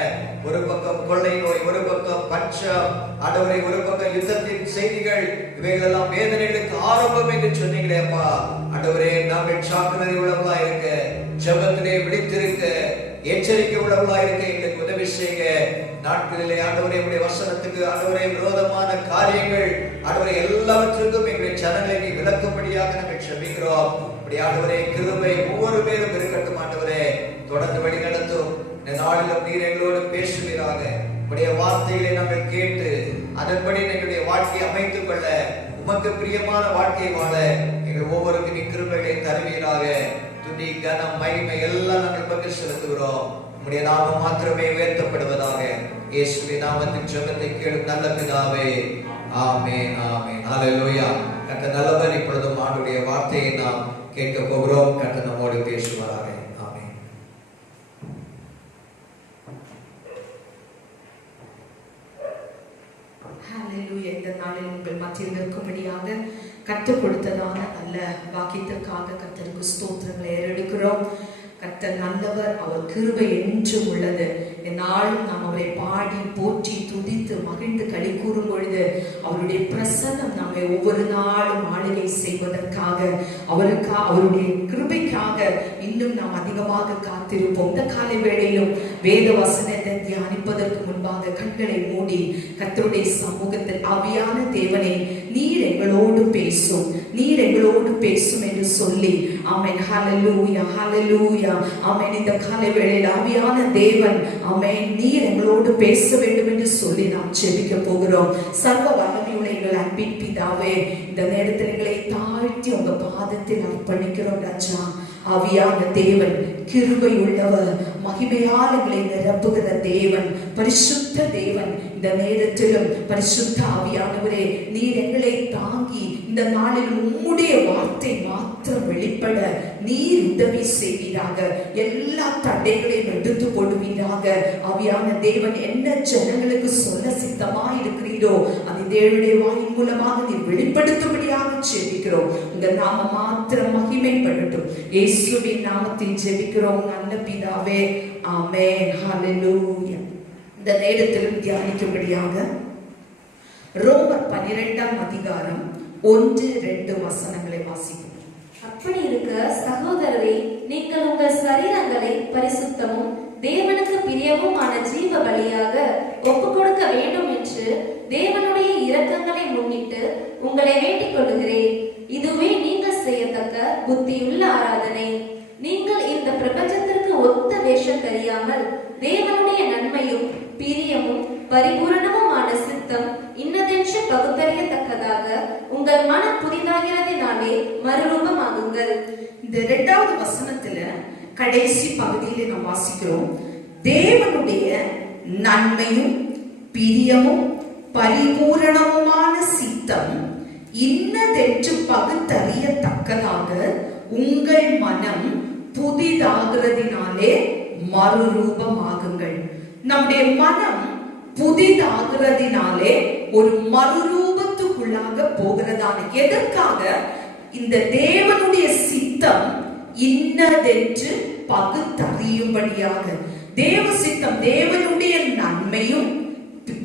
ஒரு பக்கம் கொள்ளை நோய், ஒரு பக்கம் பஞ்சம், ஆண்டவரே ஒரு பக்கம் யுத்தத்தின் செய்திகள், இவைகள் எல்லாம் வேதனைகளுக்கு ஆரம்பம் என்று சொன்னீங்களேப்பா. ஆண்டவரே நாங்கள் சாக்கிரதை உள்ளவர்களா இருக்க, ஜெபத்திலே விழித்திருக்க, எச்சரிக்கை உள்ளவர்களா இருக்க எங்களுக்கு உதவி செய்யுங்க. நாட்களிலே ஆண்டவரே உடைய வசனத்துக்கு ஆண்டவரே விரோதமான காரியங்கள் ஆண்டவரே எல்லாவற்றுக்கும் எங்களுடைய ஜனங்களை நீ விளக்கும்படியாக நாங்கள் செபிக்கிறோம். அப்படி ஆண்டவரே கிருபை ஒவ்வொரு பேரும் இருக்கட்டும். ஆண்டவரே தொடர்ந்து வழி நடத்தும். இந்த நாளிலும் நீர் எங்களோடு பேசுவீராக. உடைய வார்த்தைகளை நாங்கள் கேட்டு அதன்படி எங்களுடைய வாழ்க்கையை அமைத்துக் கொள்ள, உமக்கு பிரியமான வாழ்க்கை வாழ எங்கள் ஒவ்வொருக்கும் நீ கிருபைகளை தருவீராக. துதி கனம் மகிமை எல்லாம் நாங்கள் பகிர் செலுத்துகிறோம். உம்முடைய நாமம் மாத்திரமே உயர்த்தப்படுவதாக. இயேசுவின் நாமத்தின் ஜெபத்தை கேளும் நல்ல பிதாவே. ஆமென், ஆமென். ஹல்லேலூயா. கர்த்தர் நல்லவர். இப்பொழுதும் ஆண்டவருடைய வார்த்தையை நாம் கேட்க போகிறோம். கர்த்தர் நம்மோடு பேசுவாராக. ஆமென். ஹல்லேலூயா. இந்த நாளில் உங்கள் மத்தியில் நிற்கும்படியாக கற்றுக் கொடுத்ததான நல்ல வாக்கியத்திற்காக கர்த்தருக்கு ஸ்தோத்திரங்களை ஏறெடுக்கிறோம். கர்த்தர் நல்லவர், அவர் கிருபை என்றும் உள்ளது. நாளும் நாம் அவரை பாடி போற்றி துதித்து மகிழ்ந்து களி கூறும் பொழுது அவருடைய பிரசன்னம் நம்மை ஒவ்வொரு நாளும் ஆளுகை செய்வதற்காக, அவருடைய கிருபைக்காக இன்னும் நாம் அதிகமாக காத்திருப்போம். இந்த காலை வேளையிலும் வேத வசனத்தை தியானிப்பதற்கு முன்பாக கண்களை மூடி கர்த்தருடைய சமூகத்தில் ஆவியான தேவனே நீர் எங்களோடு பேசும், நீர் எங்களோடு பேசும் என்று சொல்லி ஆமென். ஹல்லேலூயா, ஹல்லேலூயா, ஆமென். இந்த காலை வேளையில் ஆவியான தேவன் ஆமென் நீர் எங்களோடு பேச வேண்டும் என்று சொல்லி நாம் ஜெபிக்க போகிறோம். சர்வ வல்லமையுள்ள எங்கள் அன்பின் பிதாவே, இந்த நேரத்தில் எங்களை தாழ்த்தி உங்க பாதத்தில் அர்ப்பணிக்கிறோம் ராஜா. ஆவியான தேவன் கிருபை உள்ளவர், மகிமையால் எங்களை நிரப்புகிற தேவன், பரிசுத்த தேவன். இந்த நேரத்திலும் பரிசுத்த ஆவியானவரே நீர் எங்களை தாங்கி இந்த நாளில் உம்முடைய வார்த்தை மாத்திரம் வெளிப்பட நீர் உதவி செய்வீராக. எல்லா தடைகளையும் எடுத்து போடுவீராக. ஆவியான தேவன் என்ன ஜனங்களுக்கு சொல்ல சித்தமாய் இருக்கிறீரோ அதை தேவனுடைய வாயின் மூலமாக நீர் வெளிப்படுத்தும்படியாக ஜெபிக்கிறோம். இந்த நாம மாத்திரம் மகிமைப்படட்டும். இயேசுவின் நாமத்தில் ஜெபிக்கிறோம் நல்ல பிதாவே. ஆமென். ஹல்லேலூயா. இந்த நேரத்திலும் தியானிக்கும்படியாக ரோமர் 12ஆம் அதிகாரம் 1-2 வசனங்களை வாசிப்போம். அப்படி இருக்க சகோதரரே, நீங்கள் உங்கள் சரீரங்களை பரிசுத்தமும் தேவனுக்கு பிரியவுமான ஜீவ பலியாக ஒப்புக் கொடுக்க வேண்டும் என்று தேவனுடைய இரக்கங்களை முன்னிட்டு உங்களை வேண்டிக் கொள்கிறேன். இதுவே நீங்கள் செய்யத்தக்க புத்தியுள்ள ஆராதனை. நீங்கள் இந்த பிரபஞ்சத்திற்கு ஒத்த வேஷம் தெரியாமல் தேவனுடைய நன்மையும் பிரியமும் பரிபூரணமுமான சித்தம் இன்னதென்று பகுத்தறியத்தக்கதாக உங்கள் மனம் புதிதாகிறதினாலே மறுரூபமாகுங்கள். இந்த 2வது வசனத்துல கடைசி பகுதியில நாம் வாசிக்கிறோம், தேவனுடைய நன்மையும் பிரியமும் பரிபூரணமுமான சித்தம் இன்னதென்று பகுத்தறியத்தக்கதாக உங்கள் மனம் புதிதாகிறதினாலே மறுரூபமாகுங்கள். நம்முடைய மனம் புதிதாகிறதினாலே ஒரு மறுரூபத்துக்குள்ளாக போகிறதான எதற்காக? இந்த தேவனுடைய சித்தம் இன்னதென்று பகுத்தறியும்படியாக. தேவ சித்தம், தேவனுடைய நன்மையும்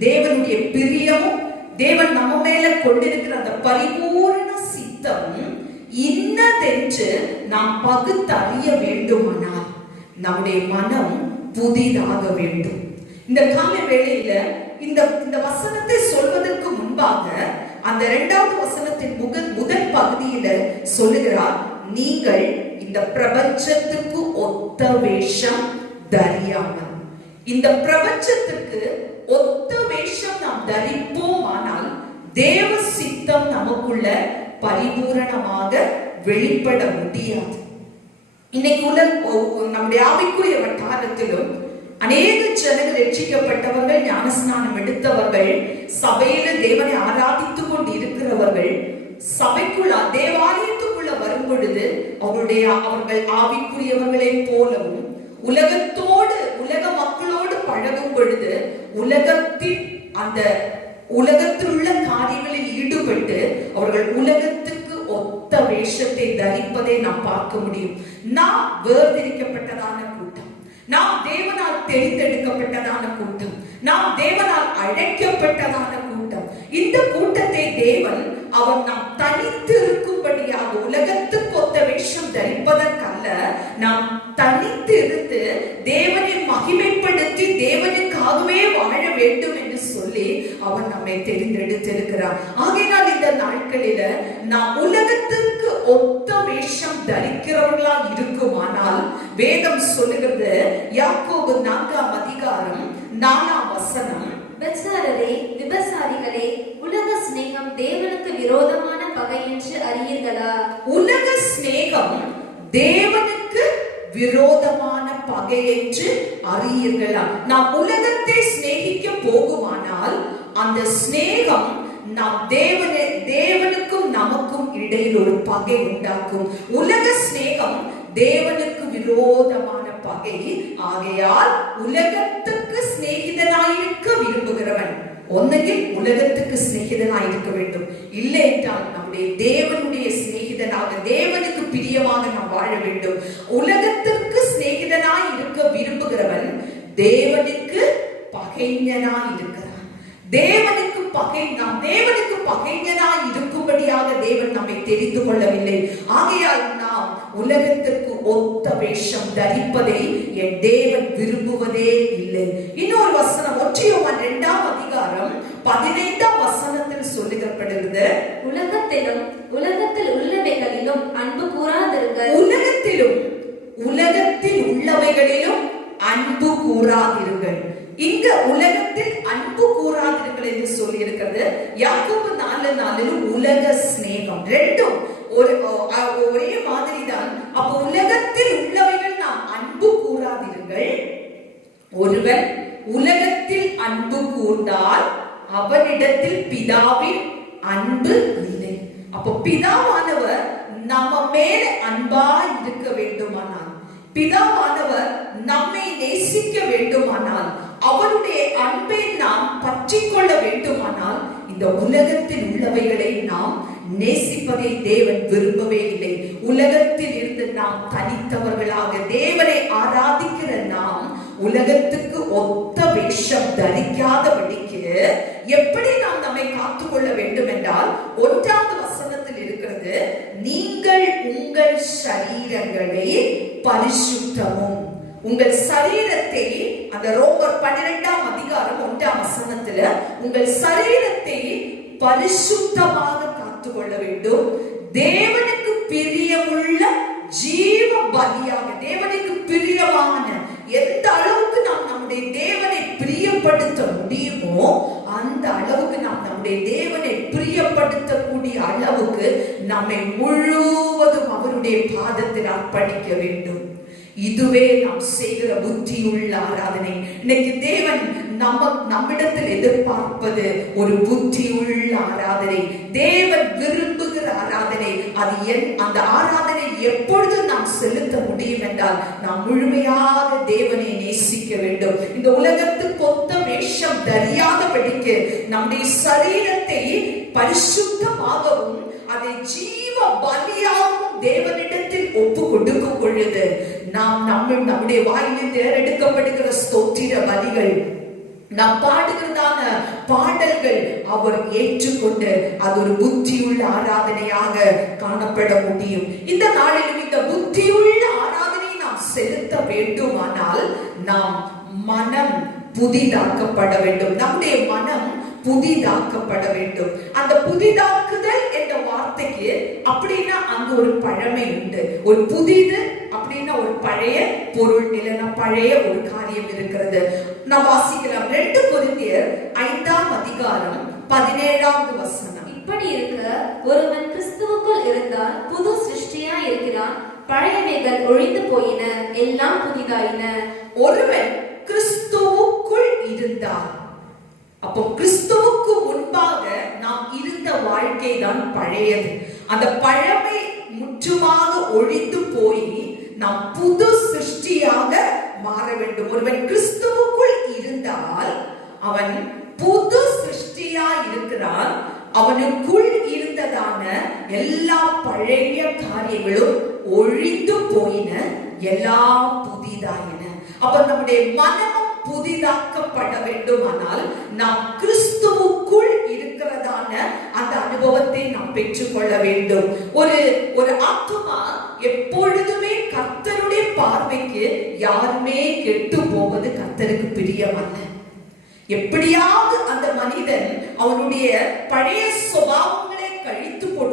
தேவனுடைய பிரியமும் தேவன் நம்ம மேல கொண்டிருக்கிற அந்த பரிபூரண சித்தம் இன்னதென்று நாம் பகுத்தறிய வேண்டுமானால் நம்முடைய மனம் புதிதாக வேண்டும். இந்த கால வேளையில இந்த வசனத்தை சொல்வதற்கு முன்பாக அந்த 2வது வசனத்தின் முதல் பகுதியில சொல்லுகிறார், நீங்கள் இந்த பிரபஞ்சத்துக்கு ஒத்த வேஷம் தரியாமல். இந்த பிரபஞ்சத்துக்கு ஒத்த வேஷம் நாம் தரிப்போமானால் தேவ சித்தம் நமக்குள்ள பரிபூரணமாக வெளிப்பட முடியாது. இன்னைக்கு நம்முடைய ஆவிக்குரிய வட்டாரத்திலும் அநேக ஜனங்கள் ரட்சிக்கப்பட்டவர்கள், ஞானஸ்நானம் எடுத்தவர்கள், சபையில தேவனை ஆராதித்துக் கொண்டு இருக்கிறவர்கள், சபைக்குள்ள தேவாலயத்துக்குள்ள வரும் பொழுது அவர்கள் ஆவிக்குரியவர்களை போலவும் உலக மக்களோடு பழகும் பொழுது உலகத்தில் உள்ள காரியங்களில் ஈடுபட்டு அவர்கள் உலகத்துக்கு ஒத்த வேஷத்தை தரிப்பதை நாம் பார்க்க முடியும். நாம் வேர்திரிக்கப்பட்டதான கூட்டம், நாம் தேவனால் தெரிந்தெடுக்கப்பட்டதான கூட்டம், நாம் தேவனால் அழைக்கப்பட்டதான கூட்டம். இந்த கூட்டத்தை தேவன் அவர் நாம் தனித்து இருக்கும்படியாக உலகத்துக்கு ஒத்த வேஷம் தரிப்பதற்கல்ல, நாம் தனித்து இருந்து தேவனை மகிமைப்படுத்தி தேவனுக்காகவே வாழ வேண்டும் என்று சொல்லி அவர் நம்மை தெரிந்தெடுத்திருக்கிறார். ஆகையினால் இந்த நாட்களில நாம் உலகத்திற்கு ஒத்த வேஷம் தரிக்கிறவர்களா இருக்குமானால் வேதம் சொல்லுகிறது, யாக்கோபு 4ஆம் அதிகாரம் 4ஆம் வசனம், விபச்சாரரே, விபசாரிகளே, உலக சிநேகம் தேவனுக்கு விரோதமான பகை என்று அறியீர்களா? உலக சிநேகம் தேவனுக்கு விரோதமான பகை என்று அறியீர்களா? நாம் உலகத்தை சிநேகிக்க போகுமானால் அந்த சிநேகம் நாம் தேவனுக்கும் நமக்கும் இடையில் ஒரு பகை உண்டாக்கும். உலக சிநேகம் தேவனுக்கு விரோதமான பகை. ஆகையால் உலகத்துக்கு சிநேகிதனாயிருக்க விரும்புகிறவன் ஒன்னையில் உலகத்துக்கு சிநேகிதனாயிருக்க வேண்டும். இல்லை என்றால் நம்முடைய தேவனுடைய சிநேகிதனாக, தேவனுக்கு பிரியமாக நாம் வாழ வேண்டும். உலகத்திற்கு சிநேகிதனாய் இருக்க விரும்புகிறவன் தேவனுக்கு பகைஞனாய் இருக்கிறான். தேவனுக்கு பகைஞனாய் இருக்கும்படியாக தேவன் நம்மை தெரிந்து கொள்ளவில்லை. ஆகையால் நாம் உலகத்திற்கு ஒத்த வேஷம் தரிப்பதை என் தேவன் விரும்புவதே இல்லை. இன்னொரு வசனம், 1 யோவான் 2ஆம் அதிகாரம் 15ஆம் வசனத்தில் சொல்லுகிறது, உலகத்திலும் உலகத்தில் உள்ளவைகளிலும் அன்பு கூறாதிருங்கள். உலகத்தில் உள்ளவைகளிலும் அன்பு கூறாதிருங்கள். இங்க உலகத்தில் அன்பு கூறாதிருங்கள் என்று சொல்லி இருக்கிறது. யாக்கோபு 4:4 உலக சிநேகம் ரெண்டும் ஒரே மாதிரி தான். அப்ப உலகத்தில் உள்ளவைகள் நாம் அன்பு கூறாதிருங்கள். ஒருவன் உலகத்தில் அன்பு கூர்ந்தால் அவனிடத்தில் பிதாவின் அன்பு இல்லை. அப்ப பிதாவானவர் நம்ம மேல அன்பா இருக்க வேண்டுமானால், பிதாவானவர் நம்மை நேசிக்க வேண்டுமானால், அவருடைய அன்பை நாம் பற்றி கொள்ள வேண்டுமானால் இந்த உலகத்தில் உள்ளவைகளை நாம் நேசிப்பதை தேவன் விரும்பவே இல்லை. உலகத்தில் இருந்து நாம் தனித்தவர்களாக தேவனை ஆராதிக்கிற நாம் உலகத்துக்கு ஒத்த வேஷம் தரிக்காதபடிக்கு எப்படி நாம் நம்மை காத்துக்கொள்ள வேண்டும் என்றால், 1ஆவது வசனத்தில் இருக்கிறது, நீங்கள் உங்கள் சரீரங்களை பரிசுத்தமும், உங்கள் சரீரத்தை, அந்த ரோமர் 12ஆம் அதிகாரம் 1ஆம் வசனத்துல உங்கள் சரீரத்தை பரிசுத்தமாக காத்துக்கொள்ள வேண்டும். தேவனுக்கு பிரியமுள்ள ஜீவ பலியாக, தேவனுக்கு பிரியமான, எந்த அளவுக்கு நாம் நம்முடைய தேவனை பிரியப்படுத்த முடியுமோ அந்த அளவுக்கு நாம் நம்முடைய தேவனை பிரியப்படுத்தக்கூடிய அளவுக்கு நம்மை முழுவதும் அவருடைய பாதத்தில் அர்ப்பணிக்க வேண்டும். இதுவே நாம் செய்கிற புத்தியுள்ள ஆராதனை. இன்னைக்கு தேவன் நம்மிடத்தில் எதிர்பார்ப்பது ஒரு புத்தியுள்ள ஆராதனை. தேவன் விரும்புகிற ஆராதனை. அந்த ஆராதனை எப்பொழுது நாம் செலுத்த முடியும் என்றால் நாம் முழுமையாக தேவனை நேசிக்க வேண்டும். இந்த உலகத்துக்கு ஒத்த வேஷம் தெரியாதபடிக்கு நம்முடைய சரீரத்தை பரிசுத்தமாகவும் அதை ஜீவ பலியாகவும் தேவனிடத்தில் ஒப்பு கொடுக்கும் பொழுது நாம் நம்முடைய வாயிலிருந்து ஏறெடுக்கப்படுகிற ஸ்தோத்திர பலிகள், நாம் பாடுகிறதான பாடல்கள் அவர் ஏற்றுக்கொண்டு அது ஒரு புத்தியுள்ள ஆராதனையாக காணப்பட முடியும். இந்த நாளிலும் இந்த புத்தியுள்ள ஆராதனை நாம் செலுத்த வேண்டுமானால் நாம் மனம் புதிதாக்கப்பட வேண்டும். நம்முடைய மனம் புதிதாக்கப்பட வேண்டும். அந்த புதிதாக்குதல் என்ற வார்த்தைக்கு அப்படின்னா அங்கு ஒரு பழமை உண்டு. ஒரு புதிது அப்படின்னா ஒரு பழைய பொருள், இல்லைன்னா பழைய ஒரு காரியம் இருக்கிறது. நாம் வாசிக்கலாம் 2 கொரிந்தியர் 5ஆம் அதிகாரம் 17ஆவது வசனம். இப்படி இருக்க ஒருவன் கிறிஸ்துவுக்குள் இருந்தால் புது சிருஷ்டியா இருக்கிறான், பழையவைகள் ஒழிந்து போயின, எல்லாம் புதிதாயின. ஒருவன் கிறிஸ்துவுக்குள் இருந்தால், அப்போ கிறிஸ்துவுக்கு முன்பாக நாம் இருந்த வாழ்க்கை தான் பழையது. அந்த பழமை முற்றுமாக ஒழிந்து போய் நாம் புது சிருஷ்டியாக மாற வேண்டும். ஒருவன் கிறிஸ்துவுக்குள் இருந்தால் அவன் புது சிருஷ்டியா இருக்கிறான். அவனுக்குள் இருந்ததான எல்லா பழைய காரியங்களும் ஒழிந்து போயின, எல்லாம் புதிதாயின. அப்ப நம்முடைய மனமும் புதிதாக்கப்பட வேண்டுமானால் நாம் கிறிஸ்துவுக்குள் இருக்கிறதான அந்த அனுபவத்தை நாம் பெற்றுக்கொள்ள வேண்டும். ஒரு ஆத்துமா எப்பொழுதுமே கர்த்தருடைய பார்வைக்கு யாருமே கெட்டு போவது கர்த்தருக்கு பிரியமல்ல. எப்படியாவது அந்த மனிதன் அவனுடைய பழைய சுபாவங்களை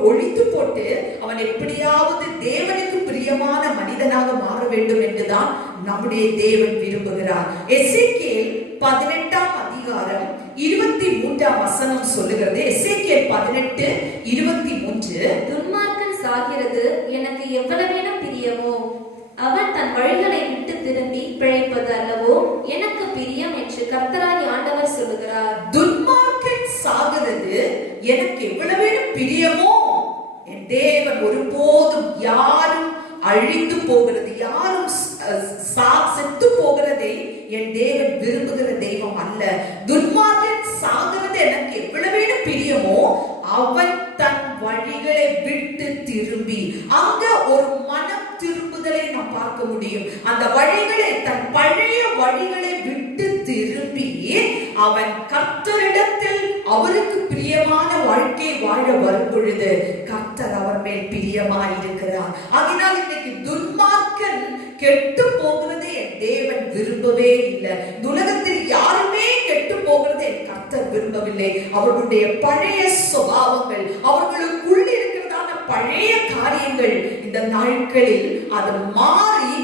ஒழித்து போட்டு அவன் எப்படியாவது தேவனுக்கு பிரியமான மனிதனாக மாற வேண்டும் என்றுதான் நம்முடைய தேவன் விரும்புகிறார். எசேக்கியேல் 18ஆம் அதிகாரம் 23ஆம் வசனம் சொல்லுகிறது. எசேக்கியேல் 18:23, துன்மார்க்கன் சாகிறது எனக்கு எவ்வளவேனும் பிரியமோ, அவன் தன் வழிகளை விட்டு திரும்பி பிழைப்பது அல்லவோ எனக்கு பிரியம் என்று கர்த்தராகிய ஆண்டவர் சொல்லுகிறார். துன்மார்க்கன் சாகிறது எனக்கு எவ்வளவேனும் பிரியமோ. என் தேவன் ஒருபோதும் யாரும் அழிந்து போகிறது, யாரும் செத்து போகிறதை என் தேவன் விரும்புகிற தெய்வம் அல்ல. துன்மார்க்கன் சாகிறது எனக்கு எவ்வளவேனும் பிரியமோ, அவன் தன் வழிகளை விட்டு திரும்பி, அங்க ஒரு மனம் திரும்புதலை நாம் பார்க்க முடியும். அந்த வழிகளை, தன் பழைய வழிகளை விட்டு திரும்பி அவன் கர்த்தரிடத்தில் அவருக்கு பிரியமான வாழ்க்கை வாழ வரும் பொழுது கர்த்தர் அவர் மேல் பிரியமாயிருக்கிறார். அதனால் இன்னைக்கு துன்மார்க்கன் கெட்டு போகிறதை என் தேவன் விரும்பவே இல்லை. உலகத்தில் யாருமே கெட்டு போகிறதை என் கர்த்தர் விரும்பவில்லை. அவர்களுடைய பழைய சுபாவங்கள், அவர்களுக்குள் இருக்கிறதான பழைய காரியங்கள் இந்த நாட்களில் அது மாறி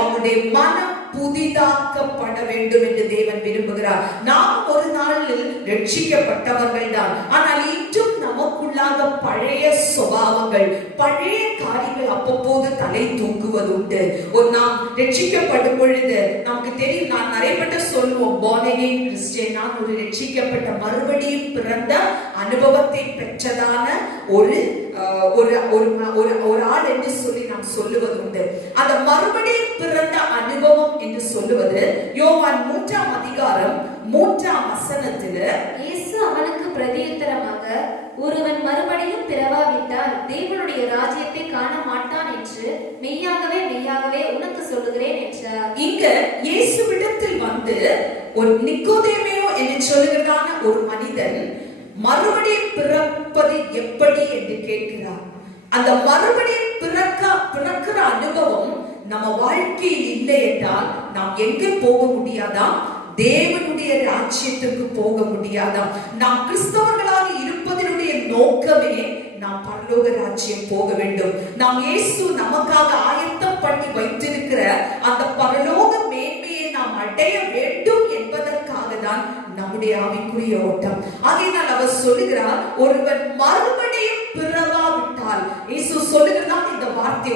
அவருடைய மனம் புதிதாக்கப்பட வேண்டும் என்று தேவன் விரும்புகிறார். நாம் ஒரு நாளில் ரட்சிக்கப்பட்டவர்கள் தான், ஆனால் இன்றும் நமக்குள்ளாக பழைய சுபாவங்கள், பழைய காரியங்கள் அவ்வப்போது தலை தூக்குவது உண்டு. நாம் ரட்சிக்கப்படும் பொழுது நமக்கு தெரியும், நான் நிறைய பேர் சொல்லுவோம், born again Christian, நான் ஒரு ரட்சிக்கப்பட்ட மறுபடியும் பிறந்த அனுபவத்தை பெற்றதான ஒரு ஆள் என்று சொல்லி நாம் சொல்லுவது உண்டு. அந்த மறுபடியும் பிறந்த அனுபவம் என்று சொல்லுவது யோவான் 3ஆம் அதிகாரம் 3ஆம் வசனத்தில், இயேசு அவனுக்கு பிரதியுத்தரமாக, ஒருவன் மறுபடியும் பிறவாவிட்டால் தேவனுடைய ராஜ்யத்தை காண மாட்டான் என்று மெய்யாகவே மெய்யாகவே உனக்கு சொல்லுகிறேன் என்றார். இங்க இயேசுவிடத்தில் வந்து ஒரு நிக்கோதேமியோ என்று சொல்லுகிறதான ஒரு மனிதன் மறுபடியும் பிறப்பது எப்படி என்று கேட்கிறார். அந்த மறுபடியும் பிறக்கிற அனுபவம் நம்ம வாழ்க்கையில் இல்லை என்றால் நாம் எங்கே போக முடியாதாம்? தேவனுடைய ராஜ்யத்திற்கு போக முடியாதாம். நாம் கிறிஸ்தவர்களாக இருப்பதனுடைய நோக்கமே நாம் பரலோக ராஜ்யம் போக வேண்டும். நாம் இயேசு நமக்காக ஆயத்தம் பண்ணி வைத்திருக்கிற அந்த பரலோக மேன்மையை நாம் அடைய வேண்டும் என்பதற்காக தான் நம்முடைய ஆவிக்குரிய ஓட்டம். அதனால் அவர் சொல்லுகிறார், ஒருவன் மறுபடியும் பிறவாவிட்டால், இயேசு சொல்லுகிறார் இந்த வார்த்தை,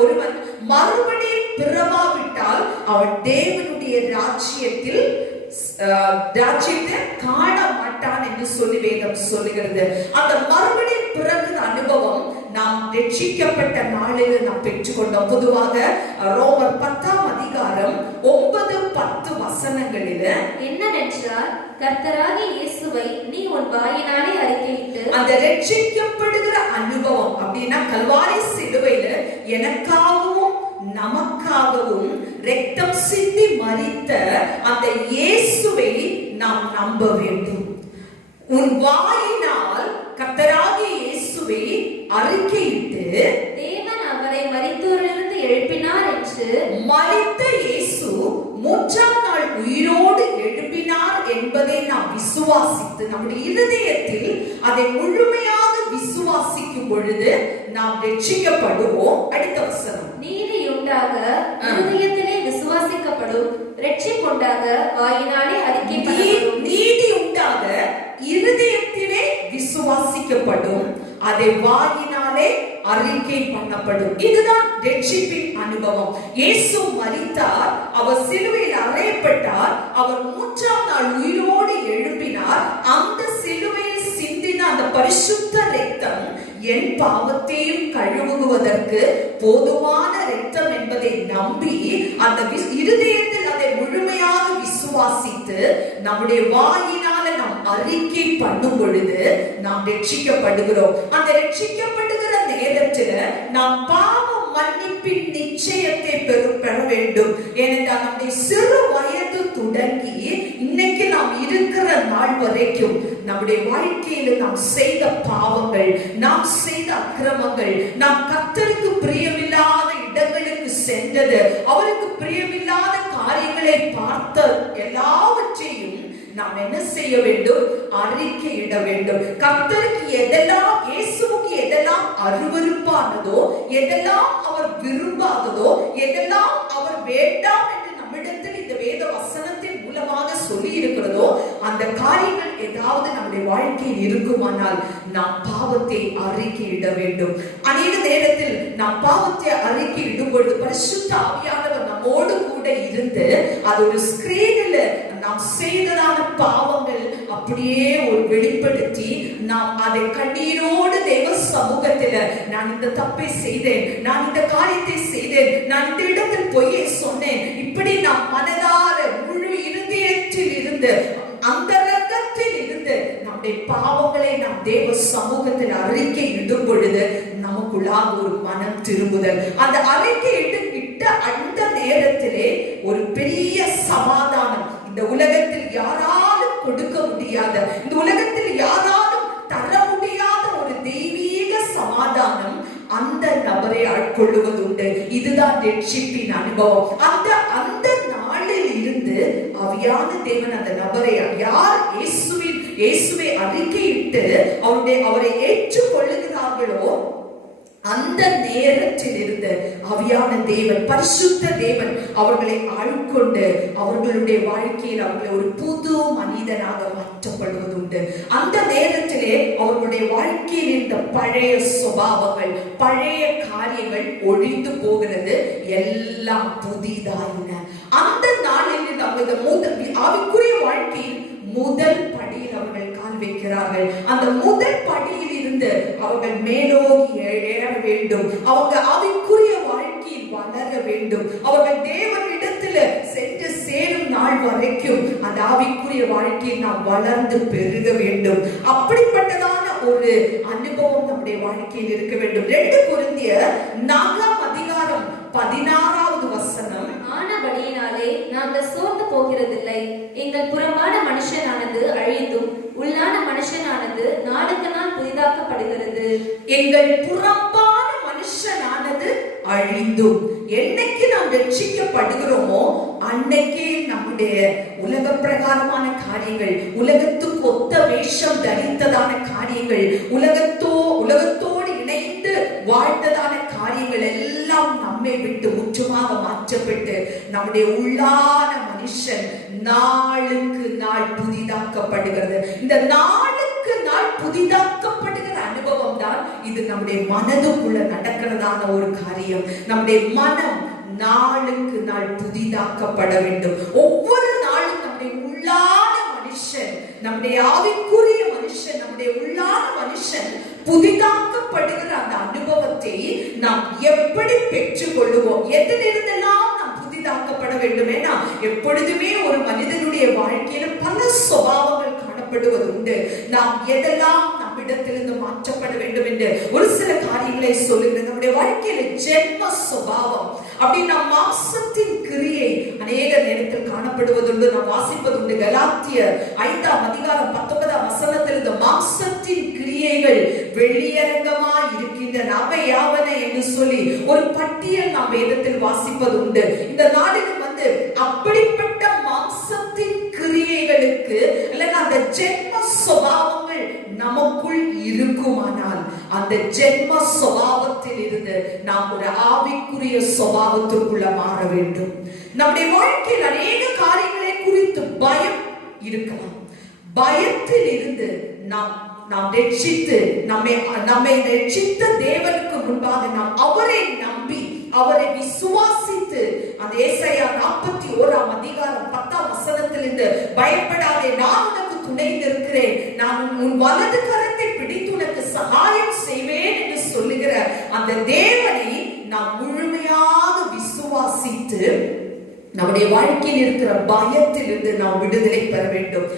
ஒருவன் மறுபடியும் பிறவாவிட்டால் அவன் தேவனுடைய ராஜ்யத்தை காண மாட்டான் என்று சொல்லி வேதம் சொல்லுகிறது. அந்த மறுபடியும் பிறகுற அனுபவம் நாம் ரட்சிக்கப்பட்ட நாளில் நாம் பெற்றுக்கொண்டோம். பொதுவாக ரோமர் 10ஆம் அதிகாரம் 9-10 வசனங்களில் என்னவென்றால், கர்த்தராகிய இயேசுவை நீ உன் வாயினாலே அறிக்கையிட்டு, அந்த ரட்சிக்கப்படுகிற அனுபவம் அப்படின்னா கல்வாரி சிலுவையில எனக்காகவும் நமக்காகவும் இரத்தம் சிந்தி மரித்த அந்த இயேசுவை நாம் நம்ப வேண்டும். உன் வாயினால் கர்த்தராகிய இயேசுவை அறிக்கையிட்டு, தேவன் அவரை மரித்தோரிலிருந்து எழுப்பினார் என்று, மரித்த இயேசு 3ஆம் நாள் உயிரோடு எழுப்பினார் என்பதை நாம் விசுவாசித்து நம்முடைய இருதயத்தில் அதை முழுமையாக விசுவாசிக்கும் பொழுது நாம் ரட்சிக்கப்படுவோம். அடுத்த வசனம், நீதி உண்டாக இருதயத்திலே விசுவாசிக்கப்படும், ரட்சிப்புண்டாக வாயினாலே அறிக்கைப்படும். நீதி உண்டாக இருதயத்திலே விசுவாசிக்கப்படும், அதை வாயினாலே அறிக்கை பண்ணப்படும். இதுதான் ரட்சிப்பின் அனுபவம். இயேசு மரித்தார், அவர் சிலுவையில் அறையப்பட்டார், அவர் 3ஆம் நாள் உயிரோடு எழுப்பினார். அந்த சிலுவையில் சிந்தின அந்த பரிசுத்த இரத்தம் என் பாவத்தையும் கழுவுவதற்கு போதுமான இரத்தம் என்பதை நம்பி அந்த இருதயத்தில் அதை முழுமையாக விசுவாசித்து நம்முடைய வாயினால நாம் அறிக்கை பண்ணும் பொழுது நாம் ரட்சிக்கப்படுகிறோம். அந்த ரட்சிக்கப்படுகிற நேரத்துல நாம் பாவ மன்னிப்பின் நிச்சயத்தை பெற வேண்டும். ஏனென்றால் நம்முடைய சிறு வயது தொடங்கி இன்னைக்கு நாம் இருக்கிற நாள் வரைக்கும் நம்முடைய வாழ்க்கையில நாம் செய்த பாவங்கள், நாம் செய்த அக்கிரமங்கள், நாம் கர்த்தருக்கு பிரியமில்லாத இடங்களுக்கு சென்றது, அவருக்கு பிரியமில்லாத காரியங்களை பார்த்த எல்லாவற்றையும் நாம் என்ன செய்ய வேண்டும்? அறிக்கையிட வேண்டும். கர்த்தருக்கு எதெல்லாம், இயேசுவுக்கு எதெல்லாம் அருவருப்பானதோ, எதெல்லாம் அவர் விரும்பாததோ, எதெல்லாம் அவர் வேண்டாம் என்று நம்மிடத்தில் இந்த வேத வசனத்தின் மூலமாக சொல்லி இருக்கிறதோ, அந்த காரியங்கள் ஏதாவது நம்முடைய வாழ்க்கையில் இருக்குமானால் நாம் பாவத்தை அறிக்கையிட வேண்டும். அநேக நேரத்தில் நாம் பாவத்தை அறிக்கையிடும் பொழுது பரிசுத்த ஆவியானவர் நம்மோடு கூட இருந்து அது ஒரு ஸ்கிரீனில் நாம் செய்ததான பாவங்கள் அப்படியே ஒரு வெளிப்படுத்தி நாம் அதை கண்ணீரோடு தேவ சமூகத்தில் நான் இந்த தப்பை செய்தேன், நான் இந்த காரியத்தை செய்தேன், நான் இந்த இடத்தில் பொய்யை சொன்னேன், இப்படி நாம் மனதார முழு இருதயத்தில் இருந்து அந்த ரகத்தில் இருந்து நம்முடைய பாவங்களை நாம் தேவ சமூகத்தில் அறிக்கை இடும் பொழுது நமக்குள்ளாக ஒரு மனம் திரும்புதல், அந்த அறிக்கை இட்ட அந்த நேரத்திலே ஒரு பெரிய சமாதானம் இந்த உலகத்தில் யாராலும் கொடுக்க முடியாத, இந்த உலகத்தில் யாராலும் தர முடியாத ஒரு தெய்வீக சமாதானம் அந்த நபரை ஆட்கொள்ளுவது உண்டு. இதுதான் ரட்சிப்பின் அனுபவம். அந்த நாளில் இருந்து ஆவியான தேவன் அந்த நபரை, யார் இயேசுவை அறிக்கையிட்டு அவரை ஏற்றுக்கொள்ளுகிறார்களோ அந்த நேரத்தில் இருந்து ஆவியான தேவன், பரிசுத்த தேவன் அவர்களை ஆட்கொண்டு அவர்களுடைய வாழ்க்கையில் அவர்களை ஒரு புது மனிதனாக மாற்றப்படுவது உண்டு. அந்த நேரத்திலே அவர்களுடைய வாழ்க்கையில் இருந்த பழைய சுபாவங்கள், பழைய காரியங்கள் ஒழிந்து போகிறது, எல்லாம் புதிதாயின. அந்த நாளில் ஆவிக்குரிய வாழ்க்கையில் முதல் படியில் அவர்கள் கால் வைக்கிறார்கள். அந்த முதல் படியில் இருந்து அவர்கள் மேலோகி ஏற வேண்டும். அவங்க ஆவிக்குரிய வாழ்க்கையில் வளர வேண்டும். அவர்கள் தேவனிடத்தில் சென்று சேரும் நாள் வரைக்கும் அந்த ஆவிக்குரிய வாழ்க்கையில் நாம் வளர்ந்து பெருக வேண்டும். அப்படிப்பட்டதான ஒரு அனுபவம் நம்முடைய வாழ்க்கையில் இருக்க வேண்டும். 2 கொரிந்தியர் 4ஆம் அதிகாரம் 16வது வசனம், ஆனபடியினாலே நாங்கள் சோர்ந்து போகிறதில்லை. எங்கள் புறம்பான மனுஷனானது அழிந்தும் உள்ளான மனுஷனானது நாளுக்கு நாள் புதிதாக்கப்படுகிறது. எங்கள் புறம்பான மனுஷனானது அழிந்தும், என்னைக்கு நாம் ரட்சிக்கப்படுகிறோமோ அன்னைக்கே நம்முடைய உலக பிரகாரமான காரியங்கள், உலகத்துக்கு ஒத்த வேஷம் தரித்ததான காரியங்கள், உலகத்தோடு இணைந்து வாழ்ந்ததான காரியங்கள் எல்லாம் நம்மை விட்டு முற்றுமாக மாற்றப்பட்டு நம்முடைய உள்ளான மனுஷன் நாளுக்கு நாள் புதிதாக்கப்படுகிறது. இந்த நாளுக்கு நாள் புதிதாக்கப்படுகிற அனுபவம் தான் இது நம்முடைய மனதுக்குள்ள நடக்கிறதான ஒரு காரியம். நம்முடைய மனம் நாளுக்கு நாள் புதிதாக்கப்பட வேண்டும். ஒவ்வொரு நாளும் நம்முடைய உள்ளான மனுஷன், நம்முடைய ஆவிக்குரிய மனுஷன், நம்முடைய உள்ளான மனுஷன் புதிதாக்கப்படுகிற அந்த அனுபவத்தை நாம் எப்படி பெற்றுக் கொள்ளுவோம்? எதிலிருந்தெல்லாம் நாம் புதிதாக்கப்பட வேண்டுமேனா, எப்பொழுதுமே ஒரு மனிதனுடைய வாழ்க்கையில பல சுபாவங்கள் காணப்படுவது உண்டு. நாம் எதெல்லாம் நம்மிடத்திலிருந்து மாற்றப்பட வேண்டும் என்று ஒரு சில காரியங்களை சொல்லுகிறது. நம்முடைய வாழ்க்கையில ஜென்ம சுபாவம் அப்படின்னா மாம்சத்தின் கிரியை அநேக நேரத்தில் காணப்படுவதுண்டு. நாம் வாசிப்பதுண்டு. கலாத்தியர் 5ஆம் அதிகாரம் 19ஆம் வசனத்தில் இந்த மாம்சத்தின் கிரியைகள் வெளியரங்கமாய் இருக்கின்றன, அவை யாவன என்று சொல்லி ஒரு பட்டியல் நாம் வேதத்தில் வாசிப்பது உண்டு. இந்த நாளில் அப்படிப்பட்ட மாம்சத்தின் கிரியைகளுக்கு அல்லது அந்த ஜென்ம சுபாவங்கள் நமக்குள் இருக்குமானால் அந்த ஜென்ம சுபாவத்தில் இருந்து நாம் ஒரு ஆவிக்குரிய சுபாவத்திற்குள்ள மாற வேண்டும். நம்முடைய வாழ்க்கையில் அநேக காரியங்களை குறித்து பயம் இருக்கலாம். பயத்தில் இருந்து நாம் ரட்சித்து நம்மை ரட்சித்த தேவனுக்கு முன்பாக நாம் அவரை நம்பி அவரை விசுவாசித்து அந்த ஏசாயா 41ஆம் அதிகாரம் 10ஆம் வசனத்திலிருந்து பயப்படாதே, நான் உனக்கு துணை நிற்கிறேன், நான் உன் வலது கரத்தை பிடித்து உனக்கு சகாயம் செய்வேன் என்று சொல்லுகிற அந்த தேவனை நாம் முழுமையாக விசுவாசித்து நம்முடைய வாழ்க்கையில் இருக்கிற பயத்திலிருந்து நாம் விடுதலை பெற வேண்டும்.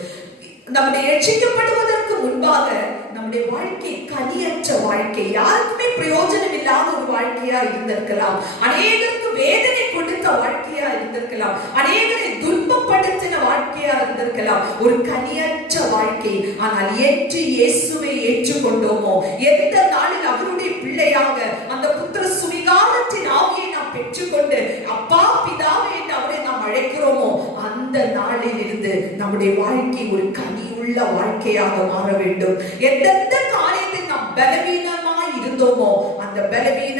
நம்முடைய ரட்சிக்கப்படுவதற்கு முன்பாக நம்முடைய வாழ்க்கை கனியற்ற வாழ்க்கை, யாருக்குமே பிரயோஜனம் இல்லாத ஒரு வாழ்க்கையா இருந்திருக்கலாம். அநேகருக்கு வேதனை கொடுத்த வாழ்க்கையா இருந்திருக்கலாம். அநேகரை துன்பப்படுத்தின வாழ்க்கையா இருந்திருக்கலாம். ஒரு கனியற்ற வாழ்க்கை. ஆனால் என்று இயேசுவை ஏற்றுக்கொண்டோமோ, எந்த நாளில் அவருடைய பிள்ளையாக அந்த புத்திர சுவிகாரத்தின் ஆவியை நாம் பெற்றுக்கொண்டு அப்பா பிதாவே என்று அவரை நாம் அழைக்கிறோமோ, அந்த நாளில் இருந்து நம்முடைய வாழ்க்கை ஒரு கனியுள்ள வாழ்க்கையாக மாற வேண்டும். எந்தெந்த காரியத்தில் நாம் பலவீனமாய் இருந்தோமோ, அந்த பலவீன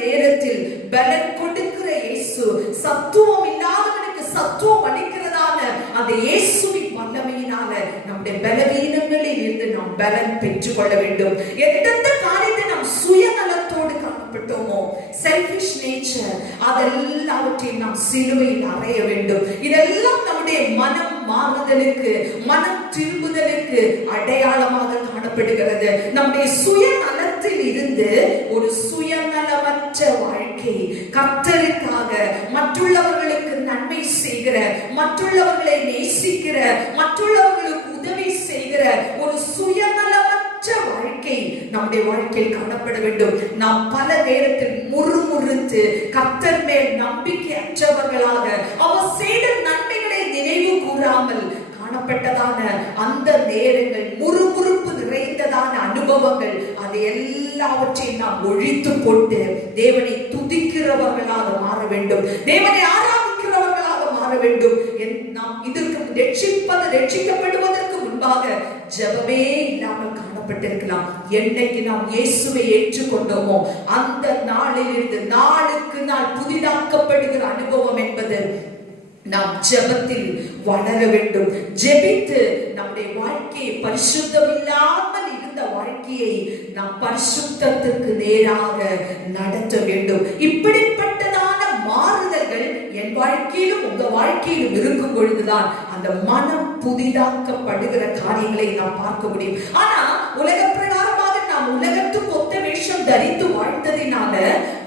நேரத்தில் பலன் கொடுக்கிற இயேசு, சத்துவம் இல்லாதவனுக்கு சத்துவம் அளிக்கிறதான அந்த இயேசுவின் வல்லமையினால நம்முடைய பலவீனங்களில் இருந்து நாம் பலன் பெற்றுக் கொள்ள வேண்டும். எந்தெந்த காரியத்தை நாம் சுயநலத்தோடு காணப்பட்டோமோ, செல்ஃபிஷ் நேச்சர், அதெல்லாவற்றையும் நாம் சிலுவையில் அறைய வேண்டும். இதெல்லாம் நம்முடைய மனம் மாறுதலுக்கு, மனம் திரும்புதலுக்கு அடையாளமாக காணப்படுகிறது. நம்முடைய சுயநலத்தில் இருந்து ஒரு சுயநலமற்ற வாழ்க்கை, கர்த்தருக்காக மற்றுள்ளவர்களுக்கு நன்மை செய்கிற, மற்றுள்ளவர்களை நேசிக்கிற, மற்றுள்ளவர்களுக்கு உதவி செய்கிற ஒரு சுயநலமற்ற வாழ்க்கை நம்முடைய வாழ்க்கையில் காணப்பட வேண்டும். நாம் பல நேரத்தில் முறுமுறுத்து கர்த்தர் மேல் நம்பிக்கை அற்றவர்களாக, அவர் செய்த நன்மைகளை நினைவு கூறாமல் காணப்பட்டதான அந்த நேரங்கள், முறுமுறுப்பு நிறைந்ததான அனுபவங்கள், அதை எல்லாவற்றையும் நாம் ஒழித்து போட்டு தேவனை துதிக்கிறவர்களாக மாற வேண்டும். தேவனை ஆராதிக்கிறவர்களாக மாற வேண்டும். நாம் இதற்கு ரட்சிக்கப்படுவதற்கு முன்பாக ஜெபமே இல்லாமல் காணப்பட்டிருக்கலாம். என்னைக்கு நாம் இயேசுவை ஏற்றுக்கொண்டோமோ, அந்த நாளில் இருந்து நாளுக்கு நாள் புதிதாக்கப்படுகிற அனுபவம் என்பது நாம் ஜெபத்தில் வளர வேண்டும். ஜெபித்து நம்முடைய வாழ்க்கையை, பரிசுத்தம் இல்லாமல் இருந்த வாழ்க்கையை நாம் பரிசுத்தத்துக்கு நேராக நடத்த வேண்டும். இப்படிப்பட்டதான மாறுதல்கள் என் வாழ்க்கையிலும் உங்க வாழ்க்கையிலும் இருக்கும் பொழுதுதான் அந்த மனம் புதிதாக்கப்படுகிற காரியங்களை நாம் பார்க்க முடியும். ஆனா உலக பிரகாரமாக நாம் உலகத்துக்கு ஒத்த வேஷம் தரித்து வாழ்ந்ததினால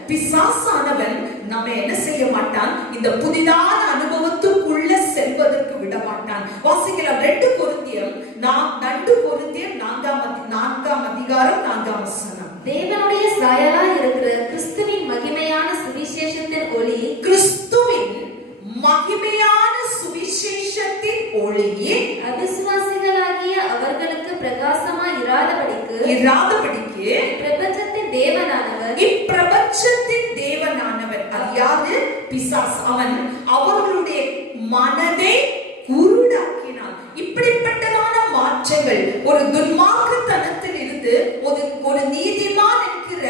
பிசாசானவன் நம்ம என்ன செய்ய மாட்டான், இந்த புதிதான அனுபவத்துக்குள்ள செல்வதற்கு விட மாட்டான். வாசிக்கலாம் 2 கொரிந்தியர் 4ஆம் அதிகாரம் 4ஆம் வசனம். தேவனுடைய சாயலாய் இருக்கிற கிறிஸ்துவின் மகிமையான சுவிசேஷத்தின் ஒளி, கிறிஸ்துவின் மகிமையான சுவிசேஷத்தின் ஒளி அவிசுவாசிகளாகிய அவர்களுக்கு பிரகாசமாய் இராதபடிக்கு பிரபஞ்சத்தின் தேவனானவர், அது யாரு? பிசாசு. அவன் அவர்களுடைய மனதை குருடாக்கினான். இப்படிப்பட்டதான மாற்றங்கள், ஒரு துன்மார்க்கத்தனத்தில் இருந்து ஒரு நீதிமான் என்கிற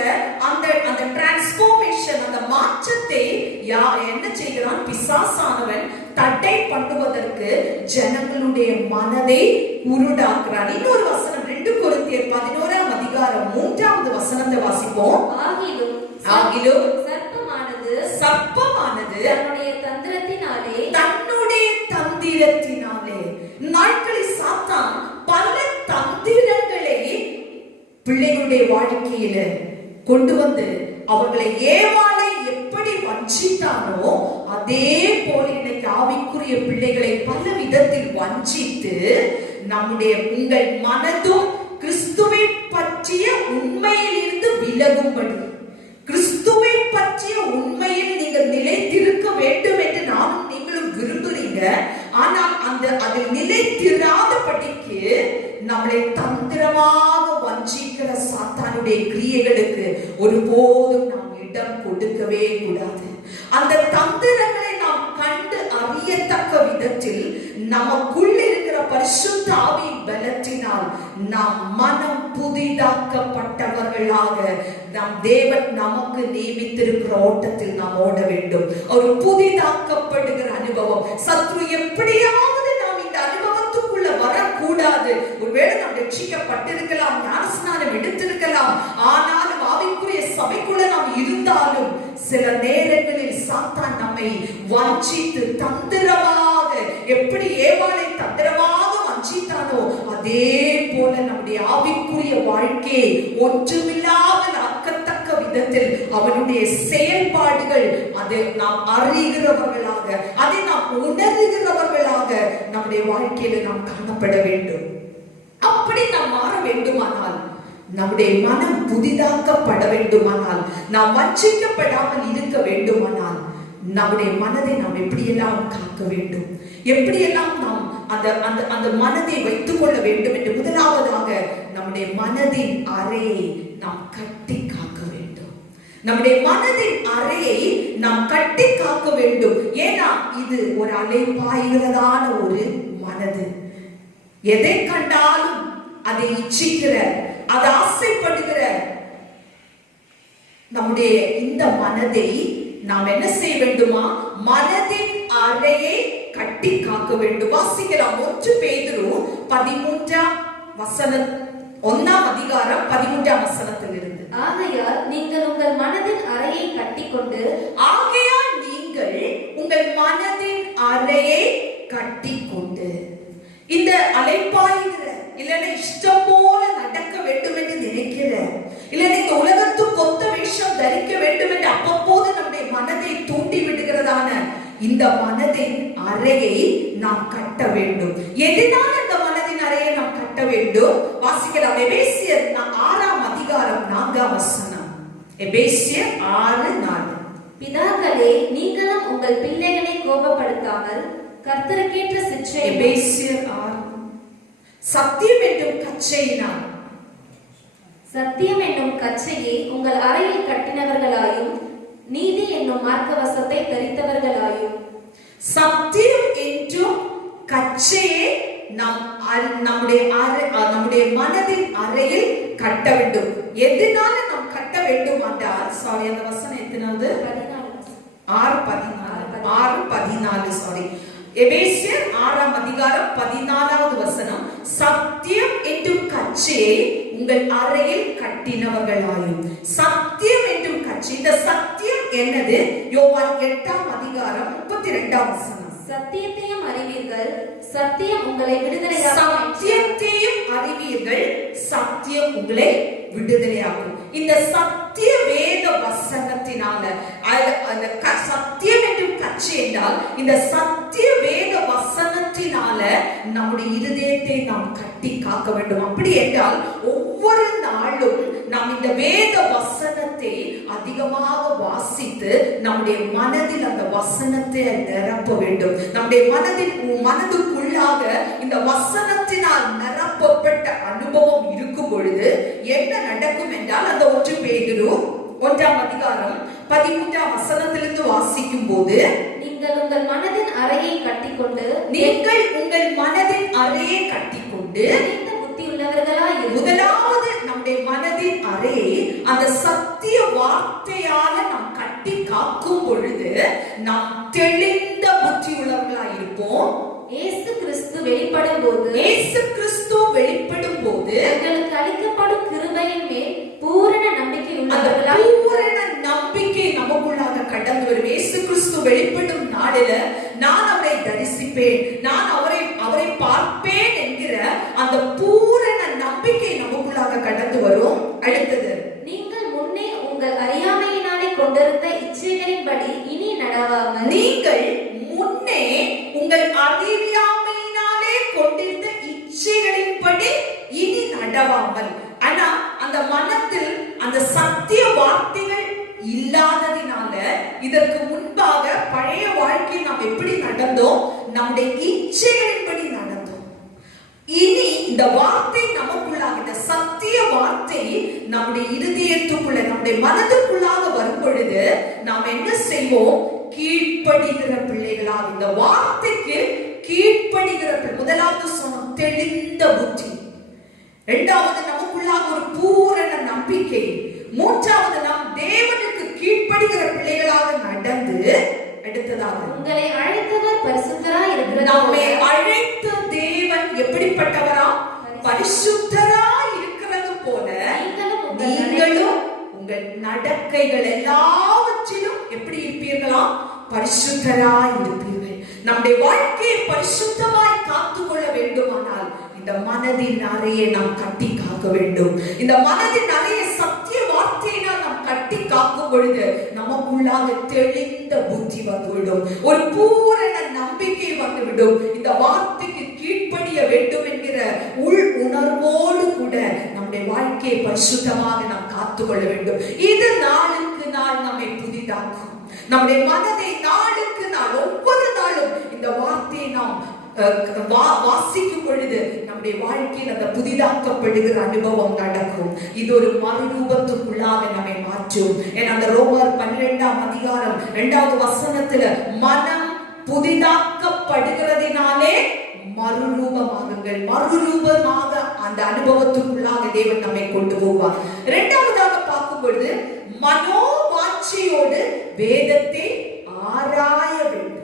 அந்த டிரான்ஸ்ஃபார்மேஷன், அந்த மாற்றத்தை என்ன செய்கிறான்? பிசாசானவன் தடை பண்ணுவதற்கு ஜனங்களுடைய மனதை குருடாக்குறான். இன்னொரு வசனம் 2 கொரிந்தியர் 11ஆம் அதிகாரம் 3வது வசனத்தை வாசிப்போம். ஆகிலும் சர்ப்பமானது தன்னுடைய தந்திரத்தினாலே நாட்களில் சாத்தான் பல தந்திரங்களை பிள்ளைகளுடைய வாழ்க்கையில கொண்டு வந்து அவர்களை ஏவாளை எப்படி வஞ்சித்தானோ, அதே போல இன்னைக்கு ஆவிக்குரிய பிள்ளைகளை பல விதத்தில் வஞ்சித்து உங்கள் மனதும் கிறிஸ்துவை பற்றிய உண்மையிலிருந்து விலகும்படி, கிறிஸ்துவை பற்றிய உண்மையில் நீங்கள் நிலைத்திருக்க வேண்டும் என்று நானும் நீங்களும் விரும்புறீங்க. ஆனால் அதில் நிலைத்திராதபடிக்கு நம்மளை தந்திரமாக வஞ்சிக்கிற சாத்தானுடைய கிரியைகளுக்கு ஒருபோதும் நாம் இடம் கொடுக்கவே கூடாது. அந்த தந்திரங்களை நாம் கண்டு அறியத்தக்க விதத்தில் நமக்குள் இருக்கிற பரிசுத்த ஆவியின் பலத்தினால் நாம் மனம் புதிதாக்கப்பட்டவர்களாக நம் தேவன் நமக்கு நியமித்திருக்கிற ஓட்டத்தில் நாம் ஓட வேண்டும். ஒரு புதிதாக்கப்படுகிற அனுபவம். சத்ரு எப்படியாவது நாம் இந்த அனுபவத்துக்குள்ள வரக்கூடாது. ஒருவேளை நாம் ரட்சிக்கப்பட்டிருக்கலாம், ஞானஸ்நானம் எடுத்திருக்கலாம், ஆனாலும் ஆவிக்குரிய சபைக்குள்ள நாம் இருந்தாலும் சில நேரங்களில் சாத்தான் நம்மை வஞ்சித்து தந்திரமாக, எப்படி ஏவாளை தந்திரமாக வஞ்சித்தானோ அதே போல நம்முடைய ஆவிக்குரிய வாழ்க்கையை ஒன்றுமில்லாமல் ஆக்கத்தக்க விதத்தில் அவனுடைய செயல்பாடுகள் அதை நாம் அறிகிறவர்களாக அதை நாம் உணர்கிறவர்களாக நம்முடைய வாழ்க்கையில நாம் காணப்பட வேண்டும். அப்படி நாம் மாற வேண்டுமானால், நம்முடைய மனம் புதிதாக்கப்பட வேண்டுமானால், நாம் வஞ்சிக்கப்படாமல் இருக்க வேண்டுமானால், நம்முடைய மனதை நாம் எப்படியெல்லாம் காக்க வேண்டும், எப்படியெல்லாம் நாம் அந்த மனதை வைத்துக் கொள்ள வேண்டும் என்று முதலாவதாக நம்முடைய மனதின் அறையை நாம் கட்டி காக்க வேண்டும். நம்முடைய மனதின் அறையை நாம் கட்டி காக்க வேண்டும். ஏன்னா இது ஒரு அலைபாய்கிறதான ஒரு மனது. எதை கண்டாலும் அதை இச்சிக்கிற, அதை ஆசைப்படுகிற நம்முடைய இந்த மனதை நாம் என்ன செய்ய வேண்டுமா? மனதின் அறையை கட்டி காக்க வேண்டும். வாசிக்கலாம் 1 பேதுரு 1ஆம் அதிகாரம் 13ஆம் வசனத்திலிருந்து. ஆகையால் நீங்கள் உங்கள் மனதின் அறையை கட்டிக்கொண்டு இந்த அலைப்பாய்கிற, இல்லைன்னா இஷ்டம் போல நடக்க வேண்டும் என்று நினைக்கிற, இல்லைன்னா இந்த உலகத்துக்கு ஒத்த வேஷம் தரிக்க வேண்டும் என்று அப்பப்போது நம்முடைய மனதை தூண்டி விடுகிறதான இந்த மனதின் அறையை நாம் கட்ட வேண்டும். எதனால் இந்த மனதின் அறையை நாம் கட்ட வேண்டும்? வாசிக்கலாம். எபேசியர் 6ஆம் அதிகாரம் 4ஆம் வசனம். எபேசியர் 6:4. பிதாக்களே, நீங்களும் உங்கள் பிள்ளைகளை கோபப்படுத்தாமல் கர்த்தருக்கேற்ற சிற்றை. எபேசியர் 6. சத்தியம் என்னும் கச்சையினால், சத்தியம் என்னும் கச்சையை உங்கள் அறையில் கட்டினவர்களாயும் நீதி என்னும் மார்க்கவசத்தை தரித்தவர்களாயும். சத்தியம் என்றும் கச்சையை நம்முடைய மனதின் அறையில் கட்ட வேண்டும். எதனால நாம் கட்ட வேண்டும் என்றால், சாரி அந்த வசனம் எத்தனாவது? 6:14. சாரி, எபேசியர் 6ஆம் அதிகாரம் 14வது வசனம். சத்தியம் என்றும் கச்சையை உங்கள் அறையில் கட்டினவர்களாயும். சத்தியம் என்றும் கச்சை. இந்த சத்தியம் என்னது? யோவான் 8ஆம் அதிகாரம் 32ஆம் வசனம். சத்தியத்தையும் அறிவீர்கள், சத்தியம் உங்களை விடுதலையாக்கும். சத்தியத்தையும் அறிவீர்கள், சத்தியம் உங்களை விடுதலையாக்கும். இந்த சத்திய வேத வசனத்தினால, சத்தியம் என்றும் கட்சி என்றால் இந்த சத்திய வேத வசனத்தினால நம்முடைய இருதயத்தை நாம் கட்டி காக்க வேண்டும். அப்படி என்றால் ஒவ்வொரு நாளும் நாம் இந்த வேத வசனத்தை அதிகமாக வாசித்து நம்முடைய மனதில் அந்த வசனத்தை நிரப்ப வேண்டும். நம்முடைய மனதுக்குள்ளாக இந்த வசனத்தினால் நிரப்பப்பட்ட அனுபவம் இருக்கும் பொழுது என்ன நடக்கும் என்றால், அந்த 1 பேதுரு 1ஆம் அதிகாரம் 13ஆம் வசனத்திலிருந்து வாசிக்கும் போது, நீங்கள் உங்கள் மனதின் அறையை கட்டிக்கொண்டு புத்தி உள்ளவர்களாய். முதலாவது நம்முடைய மனதின் அறையை அந்த சத்திய வார்த்தையால நாம் கட்டி காக்கும் பொழுது நாம் தெளிந்த புத்தி உள்ளவர்களாய் இருப்போம். இயேசு கிறிஸ்து வெளிப்படும் போது உங்களுக்கு அளிக்கப்படும் கிருபையின் மேல் பூரண நம்பிக்கை உள்ளவர்களாய். பூரண நம்பிக்கை நமக்குள்ளாக கடந்து வரும். இயேசு கிறிஸ்து வெளிப்படும் நாளில நான் அவரை தரிசிப்பேன், நான் அவரை பார்ப்பேன் என்கிற அந்த பூரண நம்பிக்கை நமக்குள்ளாக கடந்து வரும். அடுத்தது, நீங்கள் முன்னே உங்கள் அறியாமையினாலே கொண்டிருந்த இச்சைகளின்படி இனி நடவாமல். நீங்கள் முன்னே உங்கள் அறியாமையினாலே கொண்டிருந்த இச்சைகளின்படி இனி நடவாமல். ஆனா அந்த மனத்தில் அந்த சத்திய வார்த்தைகள் இல்லாததினால இதற்கு முன்பாக பழைய வாழ்க்கையில் நாம் எப்படி நடந்தோம்? நம்முடைய இச்சைகளின்படி நடந்தோம். இனி இந்த வார்த்தை நமக்குள்ளாக, இந்த சத்திய வார்த்தை நம்முடைய இருதயத்துக்குள்ள, நம்முடைய மனதுக்குள்ளாக வரும் பொழுது நாம் என்ன செய்வோம்? கீழ்ப்படுகிற பிள்ளைகளாக, இந்த வார்த்தைக்கு கீழ்ப்படுகிற. முதலாவது சொன்னோம் தெளிந்த புத்தி, இரண்டாவது நமக்குள்ளாக ஒரு பூரண நம்பிக்கை, மூன்றாவது நாம் தேவனுக்கு கீழ்ப்படுகிற பிள்ளைகளாக நடந்து, அடுத்ததாக உங்களை அழைத்தவர் பரிசுத்தராய் இருக்கிறார். நம்மை அழைத்த தேவன் எப்படிப்பட்டவரா? பரிசுத்தராய் இருக்கிறது போல நீங்களும் உங்கள் நடக்கைகள் எல்லாவற்றிலும் எப்படி இருப்பீர்களா? பரிசுத்தராய் இருப்பீர்கள். நம்முடைய வாழ்க்கையை பரிசுத்தமாய் காத்துக்கொள்ள வேண்டுமானால் இந்த மனதின் அறையை நாம் கட்டி காக்க வேண்டும். இந்த மனதின் அறையை சத்திய வார்த்தையினால் நாம் கட்டி பார்க்கும் பொழுது நமக்குள்ளாக தெளிந்த புத்தி வந்துவிடும், ஒரு பூரண நம்பிக்கை வந்துவிடும். இந்த வார்த்தைக்கு கீழ்ப்படிய வேண்டும் என்கிற உள் உணர்வோடு கூட நம்முடைய வாழ்க்கையை பரிசுத்தமாக நாம் காத்துக்கொள்ள வேண்டும். இது நாளுக்கு நாள் நம்மை புதிதாக்கும். நம்முடைய மனதை நாளுக்கு நாள் ஒவ்வொரு நாளும் இந்த வார்த்தையை நாம் வாசிக்கும் பொழுது நம்முடைய வாழ்க்கையில் அந்த புதிதாக்கப்படுகிற அனுபவம் நடக்கும். இது ஒரு மறுரூபத்துக்குள்ளாக நம்மை மாற்றும். ஏன்னா அந்த ரோமர் 12ஆம் அதிகாரம் 2வது வசனத்துல மனம் புதிதாக்கப்படுகிறதினாலே மறுரூபமாகுங்கள், மறுரூபமாக அந்த அனுபவத்துக்குள்ளாக தேவன் நம்மை கொண்டு போவார். இரண்டாவதாக பார்க்கும் பொழுது மனோவாட்சியோடு வேதத்தை ஆராய வேண்டும்.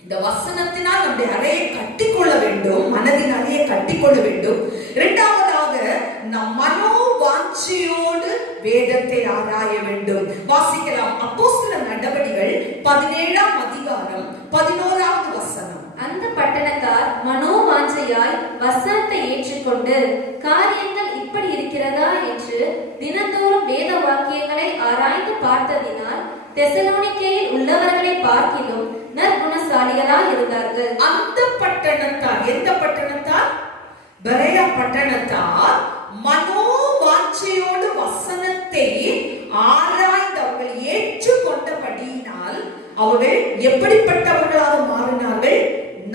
இந்த வசனத்தினால் நம்முடைய அறையை கட்டிக்கொள்ள வேண்டும், மனதின் அறையை கட்டிக்கொள்ள வேண்டும். இரண்டாவதாக நம் மனோவாட்சியோடு வேதத்தை ஆராய வேண்டும். வாசிக்கலாம். அப்போஸ்தலர் நடபடிகள் 17ஆம் அதிகாரம் 11வது வசனம். அந்த பட்டணத்தார் மனோவாஞ்சையாய் வசனத்தை ஏற்றுக்கொண்டு காரியங்கள் இப்படி இருக்கிறதா என்று தினந்தோறும் வேத வாக்கியங்களை ஆராய்ந்து பார்த்ததினால் தெசலோனிக்கேயில் உள்ளவர்களை பார்க்கிலும் நற்குணசாலிகளாய் இருந்தார்கள். அந்த பட்டணத்தார், எந்த பட்டணத்தார்? பெரேயா பட்டணத்தார் மனோவாஞ்சையோடு வசனத்தை ஆராய்ந்து அவர்கள் ஏற்றுக்கொண்டபடியினால் அவர்கள் எப்படிப்பட்டவர்களாக மாறினார்கள்?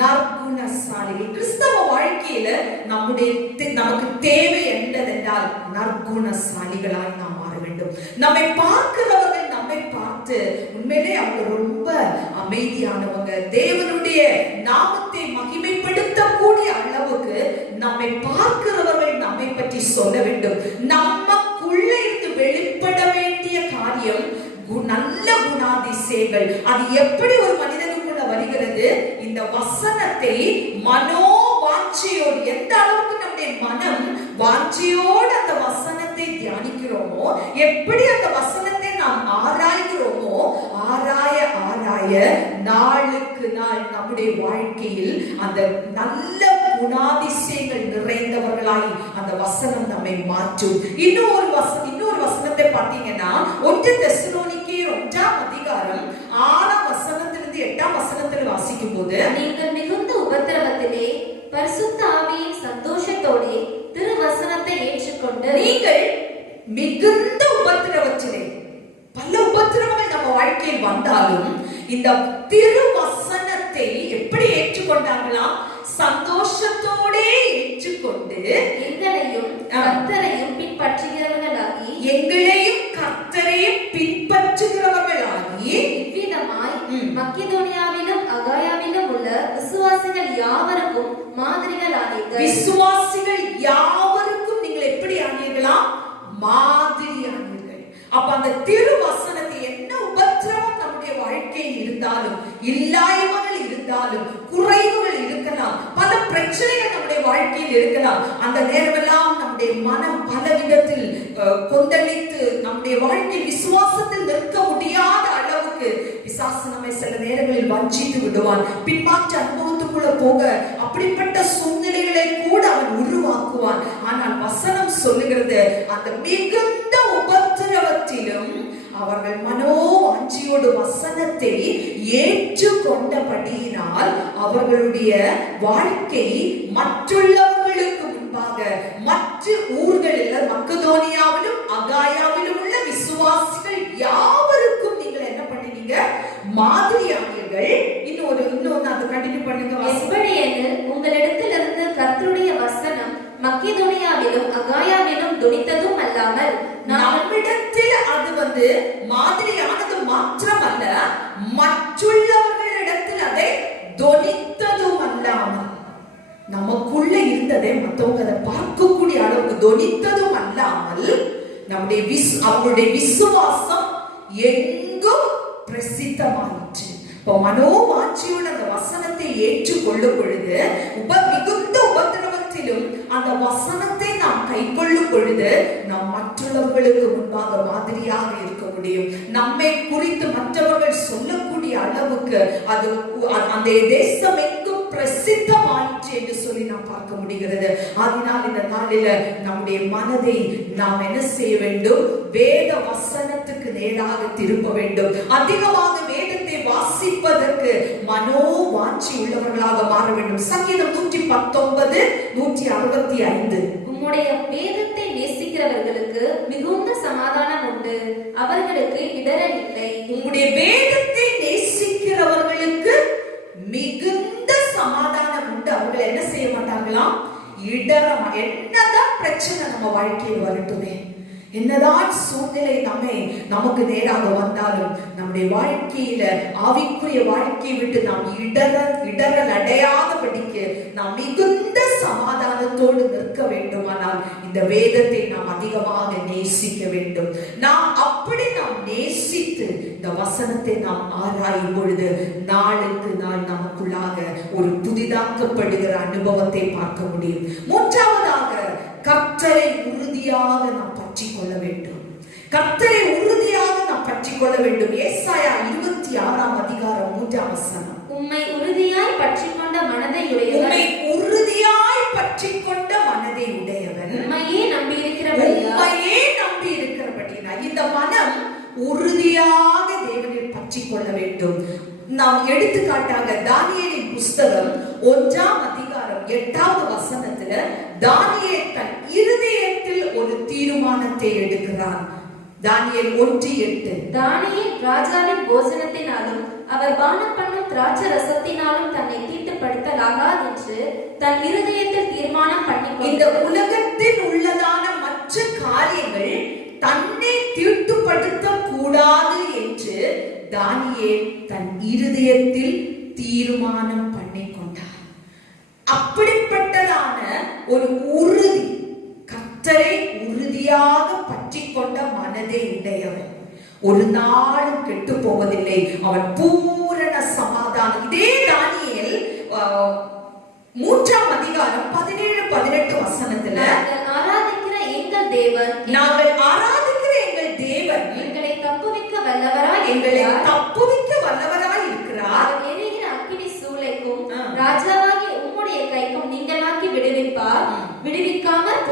நற்குணசாலிகள். கிறிஸ்தவ வாழ்க்கையில நமக்கு தேவை என்னதென்றால் நற்குணசாலிகளாய் நாம் மாற வேண்டும். நம்மை பார்க்கிறவர்கள் நம்மை பார்த்து உண்மையிலே அவங்க ரொம்ப அமைதியானவங்க, தேவனுடைய நாமத்தை மகிமைப்படுத்தக்கூடிய அளவுக்கு நம்மை பார்க்கிறவர்கள் நம்மை பற்றி சொல்ல வேண்டும். நமக்குள்ள இருந்து வெளிப்பட வேண்டிய காரியம் நல்ல குணாதிசயங்கள். அது எப்படி ஒரு மனிதனுக்குள்ள வருகிறது? இந்த வசனத்தை மனோவாஞ்சையோடு, எந்த அளவுக்கு நம்முடைய மனம் வாஞ்சையோடு அந்த வசனத்தை தியானிக்கிறோமோ, எப்படி அந்த வசனத்தை நாம் ஆராய்கிறோமோ, ஆராய ஆராய நாளுக்கு நாள் நம்முடைய வாழ்க்கையில் அந்த நல்ல குணாதிசயங்கள் நிறைந்தவர்களாய் அந்த வசனம் நம்மை மாற்றும். இன்னொரு வசனத்தை பார்த்தீங்கன்னா 1 தெசலோனிக்கேயர் 1ஆம் அதிகாரம் 6ஆம் வசனத்திலிருந்து 8ஆம் வசனத்தில் வாசிக்கும் போது, நீங்கள் மிகுந்த உபத்திரவத்திலே பரிசுத்த ஆவியின் சந்தோஷத்தோடே திருவசனத்தை ஏற்றுக்கொண்டு, நீங்கள் மிகுந்த உபத்திரவத்திலே, பல உபத்திரவங்கள் நம்ம வாழ்க்கையில் வந்தாலும் இந்த திருவசனத்தை எப்படி ஏற்றுக்கொண்டாங்களாம்? சந்தோஷத்தோடே ஏற்றுக்கொண்டு எங்களையும் கர்த்தரையும் பின்பற்றுகிறவர்களாகி இவ்விதமாய் மக்கெதோனியாவிலும் அகாயாவிலும் உள்ள விசுவாசிகள் யாவருக்கும் மாதிரிகள் ஆனீர்கள். விசுவாசிகள் யாவருக்கும் நீங்கள் எப்படி ஆனீர்களாம்? மாதிரி ஆனீர்கள். அப்ப அந்த திருவசனத்தை என்ன உபத்திரவம் நம்முடைய வாழ்க்கையில் இருந்தாலும், இல்லாய்வுகள் இருந்தாலும், குறைவுகள் இருக்கலாம், பல பிரச்சனைகள் நம்முடைய வாழ்க்கையில் இருக்கலாம், அந்த நேரமெல்லாம் நம்முடைய மனம் பல விதத்தில் கொந்தளித்து நம்முடைய வாழ்க்கையில் விசுவாசத்தில் நிற்க முடியாத அளவுக்கு பிசாசு நம்மை சில நேரங்களில் வஞ்சித்து விடுவான். பின்மாற்ற அனுபவத்துக்குள்ள போக அப்படிப்பட்ட சூழ்நிலைகளை கூட அவன் உருவாக்குவான். ஆனால் வசனம் சொல்லுகிறது, அந்த மிகுந்த உபத்திரவத்திலும் அவர்கள் மனோவாஞ்சியோடு வசனத்தை ஏற்றுக்கொண்டபடியினால் அவர்களுடைய வாழ்க்கை மற்றுள்ளவர்களுக்கு முன்பாக மற்ற ஊர்களில் மக்கெதோனியாவிலும் அகாயாவிலும் உள்ள விசுவாசிகள் யாவருக்கும் நீங்கள் என்ன பண்ணீங்க? மாதிரியானீர்கள். இன்னொன்னு அது கண்டினியூ பண்ணுங்க. எப்படியெனில் உங்களிடத்திலிருந்து கர்த்தருடைய வசனம் மக்கெதோனியாவிலும் அகாயாவிலும் துணித்ததும் அல்லாமல் நம்மிடத்தில் அது மாதிரியானது மாத்திரமல்ல, மற்றுள்ளவர்களிடத்தில் அதை தொனித்ததும் அல்லாமல், நமக்குள்ள இருந்ததை மற்றவங்க அதை பார்க்கக்கூடிய அளவுக்கு தொனித்ததும் அல்லாமல் அவங்களுடைய விசுவாசம் எங்கும் பிரசித்தமாயிற்று. இப்போ மனோவாட்சியோடு அந்த வசனத்தை ஏற்றுக்கொள்ளும் பொழுது மிகுந்த உபத்திரவத்திலும் அந்த வசனத்தை நாம் கைக்கொள்ளும் பொழுது நாம் மற்றவர்களுக்கு முன்பாக மாதிரியாக இருக்க முடியும். நம்மை குறித்து மற்றவர்கள் சொல்லக்கூடிய அளவுக்கு அது அந்த தேசம் எங்கும் பிரசித்தமாயிற்று என்று சொல்லி நாம் பார்க்க முடிகிறது. அதனால் இந்த நாளில நம்முடைய மனதை நாம் என்ன செய்ய வேண்டும்? வேத வசனத்துக்கு நேராக திருப்ப வேண்டும். அதிகமாக வேதத்தை வாசிப்பதற்கு மனோவாஞ்சி உள்ளவர்களாக மாற வேண்டும். சங்கீதம் 119 165. உம்முடைய வேதத்தை நேசிக்கிறவர்களுக்கு மிகுந்த சமாதானம் உண்டு, அவர்களுக்கு இடரல் இல்லை. உம்முடைய வேதத்தை நேசிக்கிறவர்களுக்கு மிகுந்த சமாதானம் உண்டு, அவர்கள் என்ன செய்ய மாட்டாங்களாம்? இடரமா. என்னதான் பிரச்சனை நம்ம வாழ்க்கையில் வரட்டுமே, என்னதான் சூழ்நிலை நமக்கு நேராக வந்தாலும் நம்முடைய வாழ்க்கையில ஆவிக்குரிய வாழ்க்கையை விட்டு நாம் இடரல் அடையாதபடிக்கு நாம் மிகுந்த சமாதானத்தோடு நிற்க வேண்டுமானால் இந்த வேதத்தை நாம் அதிகமாக நேசிக்க வேண்டும். நாம் நேசித்து இந்த வசனத்தை நாம் ஆராயும் பொழுது நாளுக்கு நாள் நமக்குள்ளாக ஒரு புதிதாக்கப்படுகிற அனுபவத்தை பார்க்க முடியும். மூன்றாவதாக, கர்த்தரை உறுதியாக நாம் பற்றிக் கொள்ள வேண்டும். கர்த்தரை உறுதியாக நாம் பற்றிக் கொள்ள வேண்டும். ஏசாயா 26 அதிகாரம் 3 வசனம். உம்மை உறுதியாய் பற்றிக்கொண்ட மனதை உடையவன், உம்மை உறுதியாய் பற்றிக்கொண்ட மனதை உடையவன், உம்மையே நம்பி இருக்கிறபடியால் இந்த மனம் உறுதியாக தேவனை பற்றிக் கொள்ள வேண்டும். நாம் எடுத்துக்காட்டாக தானியேலின் புஸ்தகம் 1 அதிகாரம் 8 வசனத்துல தானியேல் தன் இருதயத்தில் ஒரு தீர்மானத்தை எடுக்கிறான். தானியேல் 1:8. தானியேல் ராஜாவின் போஜனத்தினாலும் அவர் பானம் பண்ணும் திராட்சை ரசத்தினாலும் தன்னை தீட்டுப்படுத்தலாகாது என்று தன் இருதயத்தில் தீர்மானம் பண்ணி, இந்த உலகத்தில் உள்ளதான மற்ற காரியங்கள் தன்னை தீட்டுப்படுத்த கூடாது என்று தானியேல் தன் இருதயத்தில் தீர்மானம் பண்ணி கொண்டார். அப்படிப்பட்டதான ஒரு உறுதி, கர்த்தரை உறுதியாக பற்றி கொண்ட மனதை உடையவன் ஒரு நாளும் கெட்டு போவதில்லை. அவன் பூரண சமாதானம். இதே தானியேல் 3 அதிகாரம் 17-18 வசனத்துல, ஆராதிக்கிற எங்கள் தேவன், நாங்கள் ஆராதிக்கிற எங்கள் தேவன் எங்களை தப்புவிக்க வல்லவராய் இருக்கிறார். எரிகிற அக்கினி சூளைக்கும் ராஜாவாகிய உம்முடைய கைக்கும் நீங்களாக்கி விடுவிக்காமற்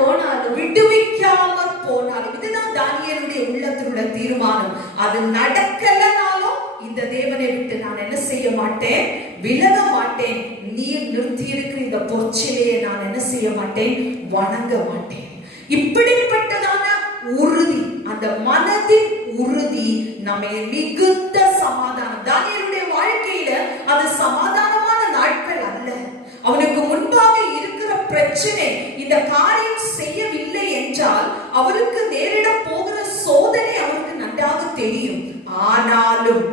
போனாலும். இதுதான் தானியேலுடைய உள்ளத்தினுடைய தீர்மானம். அது நடக்கலனாலும் இந்த தேவனை விட்டு நான் என்ன செய்ய மாட்டேன்? விலக மாட்டேன். நீர் நிறுத்தி இருக்கிற இந்த பொற்சிலையை நான் என்ன செய்ய மாட்டேன்? வணங்க மாட்டேன். இப்படிப்பட்டதான உறுதி, அந்த மனதின் உறுதி நம்மை மிகுந்த சமாதானம். தானியேலுடைய வாழ்க்கையில அது சமாதானமான நாட்கள் அல்ல. அவனுக்கு முன்பாக இருக்கிற பிரச்சனை, இந்த காரியம் செய்யவில்லை என்றால் அவருக்கு நேரிட போகிற சோதனை அவருக்கு நன்றாக தெரியும். ஆனாலும்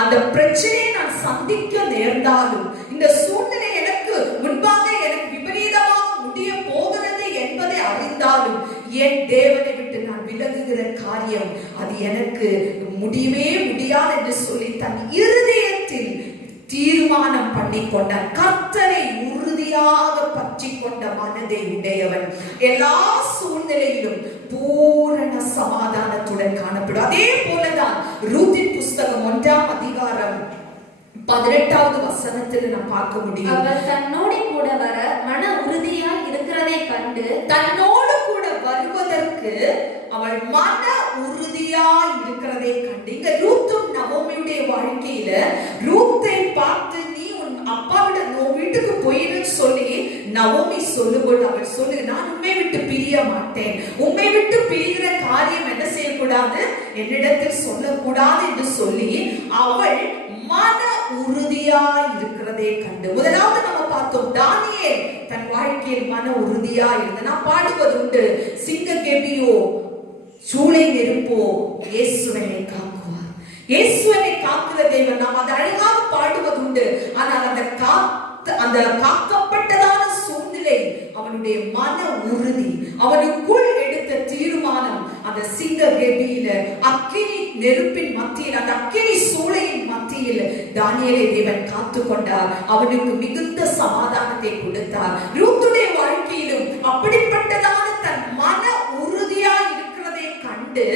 அந்த பிரச்சனையை நான் சந்திக்க நேர்ந்தாலும், இந்த சூழ்நிலை எனக்கு முன்பாக எனக்கு விபரீதமாக முடிய போகிறது என்பதை அறிந்தாலும், என் தேவனை விட்டு நான் விலகுகிற காரியம் அது எனக்கு முடியவே முடியாது என்று சொல்லி தன் இருதயத்தில் தீர்மானம் பண்ணி கொண்டார். கர்த்தரை உறுதியாக பற்றி கொண்ட மனதை உடையவன் எல்லா சூழ்நிலையிலும் பூரண சமாதானத்துடன் காணப்படும். அதே போலதான் ரூத்தின் புஸ்தகம் 1 அதிகாரம் 18 வசனத்தில் நாம் பார்க்க முடியும். அவர் தன்னோடு கூட வர மன உறுதியாய் இருக்கிறதை கண்டு, தன்னோடு கூட வருவதற்கு அவள் மன உறுதியாய் இருக்கிறதை கண்டு. இங்க ரூத்தும் நவோமியுடைய வாழ்க்கையில ரூத்தை பார்த்து நீ உன் அப்பாவிட வீட்டுக்கு போயின்னு சொல்லி நவோமி சொல்லும்போது அவள் சொல்லு, நான் உண்மை விட்டு பிரிய மாட்டேன். உண்மை விட்டு பிரிகிற காரியம் என்ன செய்யக்கூடாது? என்னிடத்தில் சொல்லக்கூடாது என்று சொல்லி அவள் மன உறுதியாய் இருக்கிறதை கண்டு. முதலாவது நம்ம பார்த்தோம், தானியேல் தன் வாழ்க்கையில் மன உறுதியாய் இருந்த. நான் பாடுவதுண்டு, சிங்க கெபியோ சூளை நெருப்போ இயேசுவனை காக்குவார். இயேசுவனை காக்கிற தேவன். நாம் அதை அழகாக பாடுவதுண்டு. ஆனால் அந்த காக்கப்பட்டதான சூழ்நிலை, அவனுடைய மன உறுதி, அவனுக்குள் எடுத்த தீர்மானம், அந்த சிங்க கெபியில அக்கினி நெருப்பின் மத்தியில், அந்த அக்கினி சூளையின் மத்தியில் தானியேலை தேவன் காத்து கொண்டார். அவனுக்கு மிகுந்த சமாதானத்தை கொடுத்தார். ரூத்துடைய வாழ்க்கையிலும் அப்படிப்பட்டதான தன் மன உறுதியாய் இருக்கிறதை கண்டு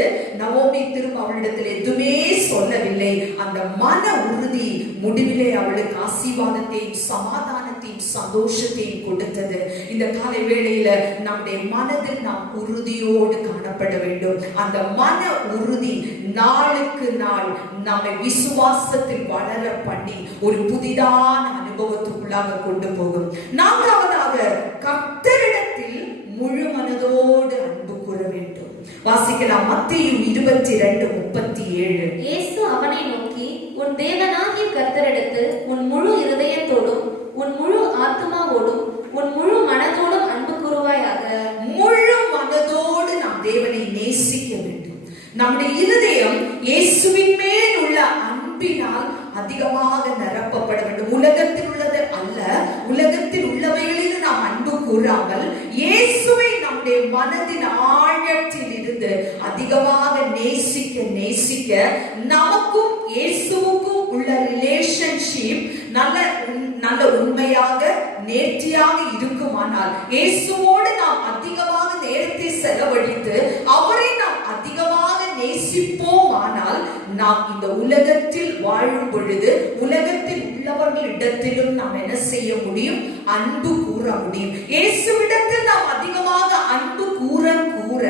நவோமி திரும்ப அவளிடத்தில் எதுவுமே சொல்லவில்லை. அந்த மன உறுதி முடிவிலே அவளுக்கு ஆசீர்வாதத்தையும் சமாதானத்தையும் சமாதானத்தையும் சந்தோஷத்தையும் கொடுத்தது. இந்த காலை வேளையில நம்முடைய மனதில் நாம் உறுதியோடு காணப்பட வேண்டும். அந்த மன உறுதி நாளுக்கு நாள் நம்மை விசுவாசத்தில் வளர பண்ணி ஒரு புதிதான அனுபவத்துக்குள்ளாக கொண்டு போகும். நான்காவதாக, கர்த்தரிடத்தில் முழு மனதோடு அன்பு கூற வேண்டும். வாசிக்கலாம். மத்தேயு 22:37. இயேசு அவனை நோக்கி, உன் தேவனாகிய கர்த்தரிடத்தில் உன் முழு இருதயத்தோடும் உன் முழு ஆத்துமாவோடும் உன் முழு மனதோடும் அன்பு கூறுவாயாக. முழு மனதோடு நாம் தேவனை நேசிக்க வேண்டும். நம்முடைய இருதயம் இயேசுவின் மேல் உள்ள அன்பினால் அதிகமாக நிரப்பப்பட வேண்டும். உலகத்தில் உள்ளது அல்ல, உலகத்தில் உள்ளவைகளில் நாம் அன்பு கூறாமல் இயேசுவை நம்முடைய மனதின் ஆழத்தில் இருந்து அதிகமாக நேசிக்க நேசிக்க நமக்கும் இயேசுவுக்கும் உள்ள ரிலேஷன்ஷிப் நல்ல உண்மையாக நேர்த்தியாக இருக்குமானால், இயேசுவோடு நாம் அதிகமாக நேரத்தை செலவழித்து அவரை நாம் அதிகமாக நேசிப்போம் ஆனால், நாம் இந்த உலகத்தில் வாழும் பொழுது உலகத்தில் உள்ளவர்களிடத்திலும் நாம் என்ன செய்ய முடியும்? அன்பு கூற முடியும். இயேசுவிடத்தில் நாம் அதிகமாக அன்பு கூற கூற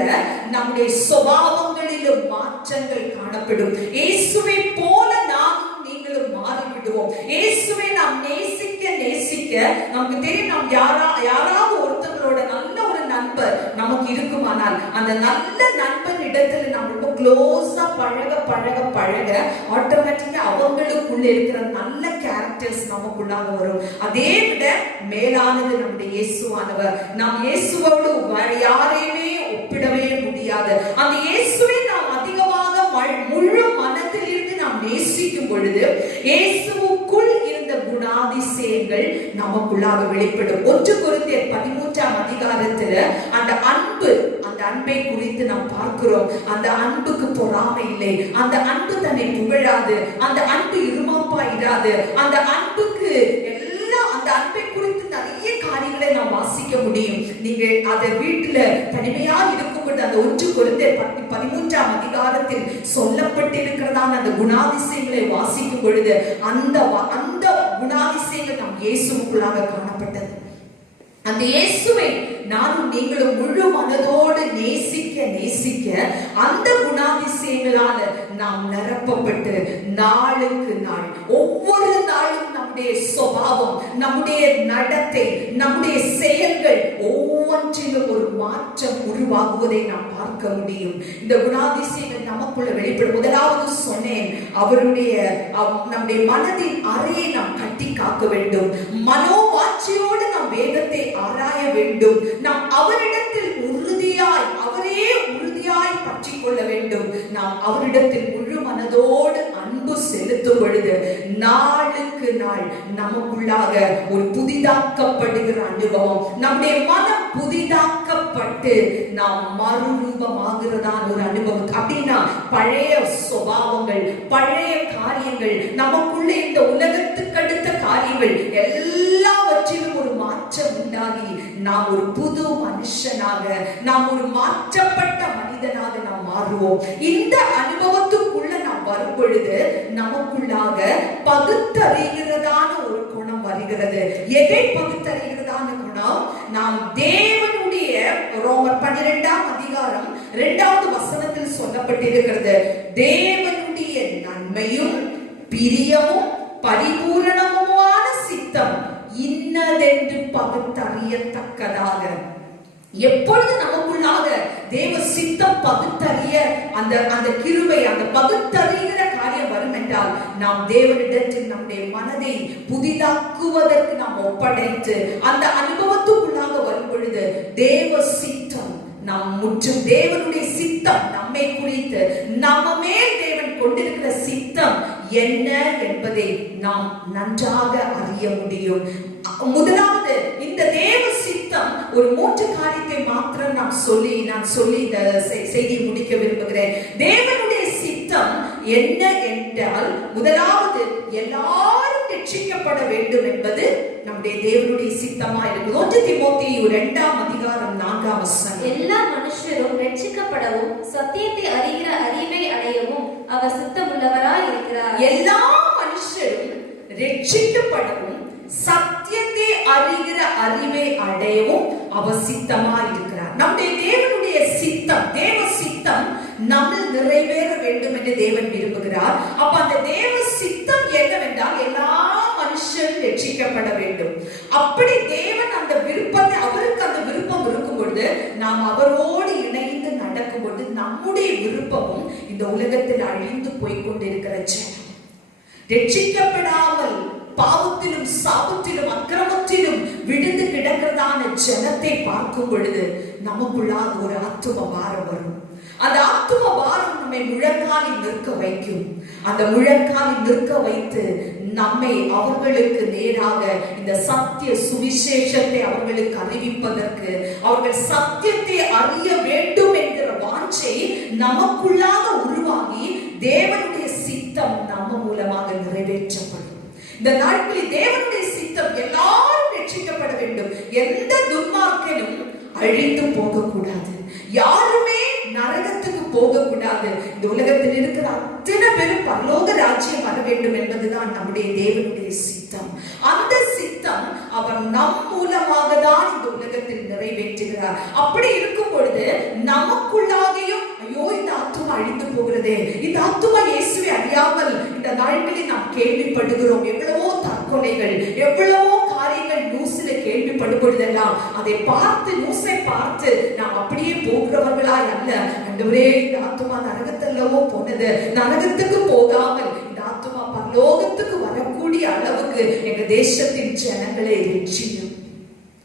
நம்முடைய சுபாவங்களிலும் மாற்றங்கள் காணப்படும். இயேசுவை போல நாம் நீங்களும் மாறிவிடுவோம். இயேசுவை நாம் நேசிக்க நேசிக்க நமக்கு தெரியும், நாம் யாராவது ஒருத்தங்களோட நல்ல ஒரு நண்பர் நமக்கு இருக்குமானால், அந்த நல்ல நண்பன் இடத்துல நம்ம ரொம்ப க்ளோஸா பழக பழக பழக ஆட்டோமேட்டிக்கா அவங்களுக்குள்ள இருக்கிற நல்ல கேரக்டர்ஸ் நமக்குள்ளாக வரும். அதே விட மேலானது நம்முடைய இயேசுவானவர். நாம் இயேசுவோடு வேற யாரையுமே ஒப்பிடவே முடியாது. அந்த இயேசுவை நாம் அதிகமாக முழு மனதிலிருந்து நாம் நேசிக்கும் பொழுது இயேசுவுக்குள் இருந்த குணாதிசயங்கள் நமக்குள்ளாக வெளிப்படும். 1 கொரிந்தியர் 13 அந்த அன்பை குறித்து நாம் பார்க்கிறோம். அந்த அன்புக்கு பொறாமை இல்லை, அந்த அன்பு தன்னை புகழாது, அந்த அன்பு இருமாப்பா இராது, அந்த அன்புக்கு அந்த அன்பை குறித்து நிறைய காரியங்களை நாம் வாசிக்க முடியும். நீங்க அதை வீட்டுல தனிமையா இருக்கும் பொழுது அந்த 1 கொரிந்தியர் 13 சொல்லப்பட்டிருக்கிறதான அந்த குணாதிசயங்களை வாசிக்கும் பொழுது அந்த குணாதிசயங்கள் நம் இயேசுவுக்குள்ளாக காணப்பட்டது. அந்த இயேசுவை நானும் நீங்களும் முழு மனதோடு நேசிக்க நேசிக்க அந்த குணாதிசயங்களால நாம் நிரப்பப்பட்டு நாளுக்கு நாள் ஒவ்வொரு நாளும் நம்முடைய சுபாவம், நம்முடைய நடத்தை, நம்முடைய செயல்கள் ஒவ்வொன்றிலும் ஒரு மாற்றம் உருவாகுவதை நாம் பார்க்க முடியும். இந்த குணாதிசயங்கள் நமக்குள்ள வெளிப்படும். முதலாவது சொன்னேன், நம்முடைய மனதின் அறையை நாம் கட்டி காக்க வேண்டும். மனோவாட்சியோடு நாம் வேதத்தை ஆராய வேண்டும். நாம் அவரிடத்தில் அவரே உறுதியாய் பற்றி கொள்ள வேண்டும். நாம் அவரிடத்தில் முழு மனதோடு அன்பு செலுத்தும் பொழுது நாளுக்கு நாள் நமக்குள்ளாக ஒரு புதிதாக்கப்படுகிற அனுபவம், நம்முடைய மனம் புதிதாக்கப்பட்டு நாம் மறுரூபமாகிறதான ஒரு அனுபவம். அப்படின்னா பழைய சுபாவங்கள், பழைய காரியங்கள், நமக்குள்ள இந்த உலகத்துக்கு அடுத்த காரியங்கள் எல்லாவற்றிலும் ஒரு மாற்றம் உண்டாகி நாம் ஒரு புது மனுஷனாக, நாம் ஒரு மாற்றப்பட்ட மனிதனாக நாம் மாறுவோம். இந்த அனுபவத்துக்குள்ள நாம் வரும் பொழுது நமக்குள்ளாக பகுத்தறிகிறதான ஒரு குணம் வருகிறது. எதை பகுத்தறிகிறதான குணம்? நாம் தேவனுடைய ரோமர் 12 சொல்லப்பட்டிருக்கிறது, தேவனுடைய நன்மையும் பிரியமும் பரிபூரணமுமான சித்தம் இன்னதென்று பகுத்தறியத்தக்கதாக. எப்பொழுது நமக்குள்ளாக தேவ சித்தம் பகுத்தறிய அந்த கிருபை, அந்த பகுத்தறிகிற காரியம் வரும் என்றால், நாம் தேவனிடத்தில் நம்முடைய மனதை புதிதாக்குவதற்கு நாம் ஒப்படைத்து அந்த அனுபவத்துக்குள்ளாக வரும் பொழுது தேவ சித்தம் நாம் முற்றும், தேவனுடைய சித்தம் நம்மை குறித்து, நம்ம மேல் தேவன் கொண்டிருக்கிற சித்தம் என்ன என்பதை நாம் நன்றாக அறிய முடியும். முதலாவது, இந்த தேவ சித்தம் ஒரு 3 காரியத்தை மாத்திரம் நான் சொல்லி இந்த செய்தியை முடிக்க விரும்புகிறேன். தேவனுடைய சித்தம் என்ன என்றால், முதலாவது எல்லாரும் ரட்சிக்கப்பட வேண்டும் என்பது நம்முடைய தேவனுடைய சித்தமா இருக்கு. 1 தீமோத்தேயு 2:4 எல்லா மனுஷரும் ரட்சிக்கப்படவும் சத்தியத்தை அறிகிற அறிவை அடையவும் அவர் சித்தமுள்ளவராய் இருக்கிறார். எல்லா மனுஷரும் ரட்சிக்கப்படவும் சத்தியத்தை அறிவை அடையவும் அவர் சித்தமா இருக்கிறார். நம்முடைய தேவனுடைய சித்தம், தேவ சித்தம் நம்ம நிறைவேற வேண்டும் என்று தேவன் விரும்புகிறார். அப்ப அந்த தேவ சித்தம் என்னவென்றால் எல்லா மனுஷரும் ரட்சிக்கப்பட வேண்டும். அப்படி தேவன் அந்த விருப்பத்தை, அவருக்கு அந்த விருப்பம் இருக்கும் பொழுது நாம் அவரோடு இணைந்து நடக்கும் பொழுது நம்முடைய விருப்பமும் இந்த உலகத்தில் அழிந்து போய்கொண்டிருக்கிற ஜனம், ரட்சிக்கப்படாமல் பாவத்திலும் சாபத்திலும் அக்கிரமத்திலும் விழுந்து கிடக்கிறதான ஜனத்தை பார்க்கும் பொழுது நமக்குள்ளாக ஒரு ஆத்தும பாரம் வரும். அந்த ஆத்தும பாரம் நம்மை முழங்காலில் நிற்க வைக்கும். அந்த முழங்காலில் நிற்க வைத்து நம்மை அவர்களுக்கு நேராக இந்த சத்திய சுவிசேஷத்தை அவர்களுக்கு அறிவிப்பதற்கு, அவர்கள் சத்தியத்தை அறிய வேண்டும் என்கிற வாஞ்சை நமக்குள்ளாக உருவாகி தேவனுடைய சித்தம் நம்ம மூலமாக நிறைவேற்றப்படும். இந்த நாட்களில் தேவனுடைய சித்தம் எல்லாரும் ரட்சிக்கப்பட வேண்டும். எந்த துன்மார்க்கனும் அழிந்து போகக்கூடாது, யாருமே நரகத்துக்கு போகக்கூடாது. இந்த உலகத்தில் இருக்கிற அத்தனை பேரும் பரலோக ராஜ்யம் வர வேண்டும் என்பதுதான் நம்முடைய தேவனுடைய சித்தம். அந்த சித்தம் அவர் நம் மூலமாக தான் இந்த உலகத்தில் நிறைவேற்றுகிறார். அப்படி இருக்கும் பொழுது நமக்குள்ளாகையும் ஐயோ இந்த ஆத்துமா அழிந்து போகிறதே, இந்த ஆத்துமா இயேசுவை அறியாமல் இந்த நாட்களில் நாம் கேள்விப்படுகிறோம். எவ்வளவோ தற்கொலைகள், எவ்வளவோ காரியங்கள் நியூஸ்ல கேள்விப்படும் பொழுதெல்லாம் அதை பார்த்து, நியூஸை பார்த்து நாம் அப்படியே போகிறவர்களாய் அல்ல, ஆண்டவரே இந்த ஆத்துமா நரகத்தல்லவோ போனது, நரகத்துக்கு போகாமல் இந்த ஆத்துமா பரலோகத்துக்கு வரக்கூடிய அளவுக்கு எங்க தேசத்தின் ஜனங்களை ரட்சியும்.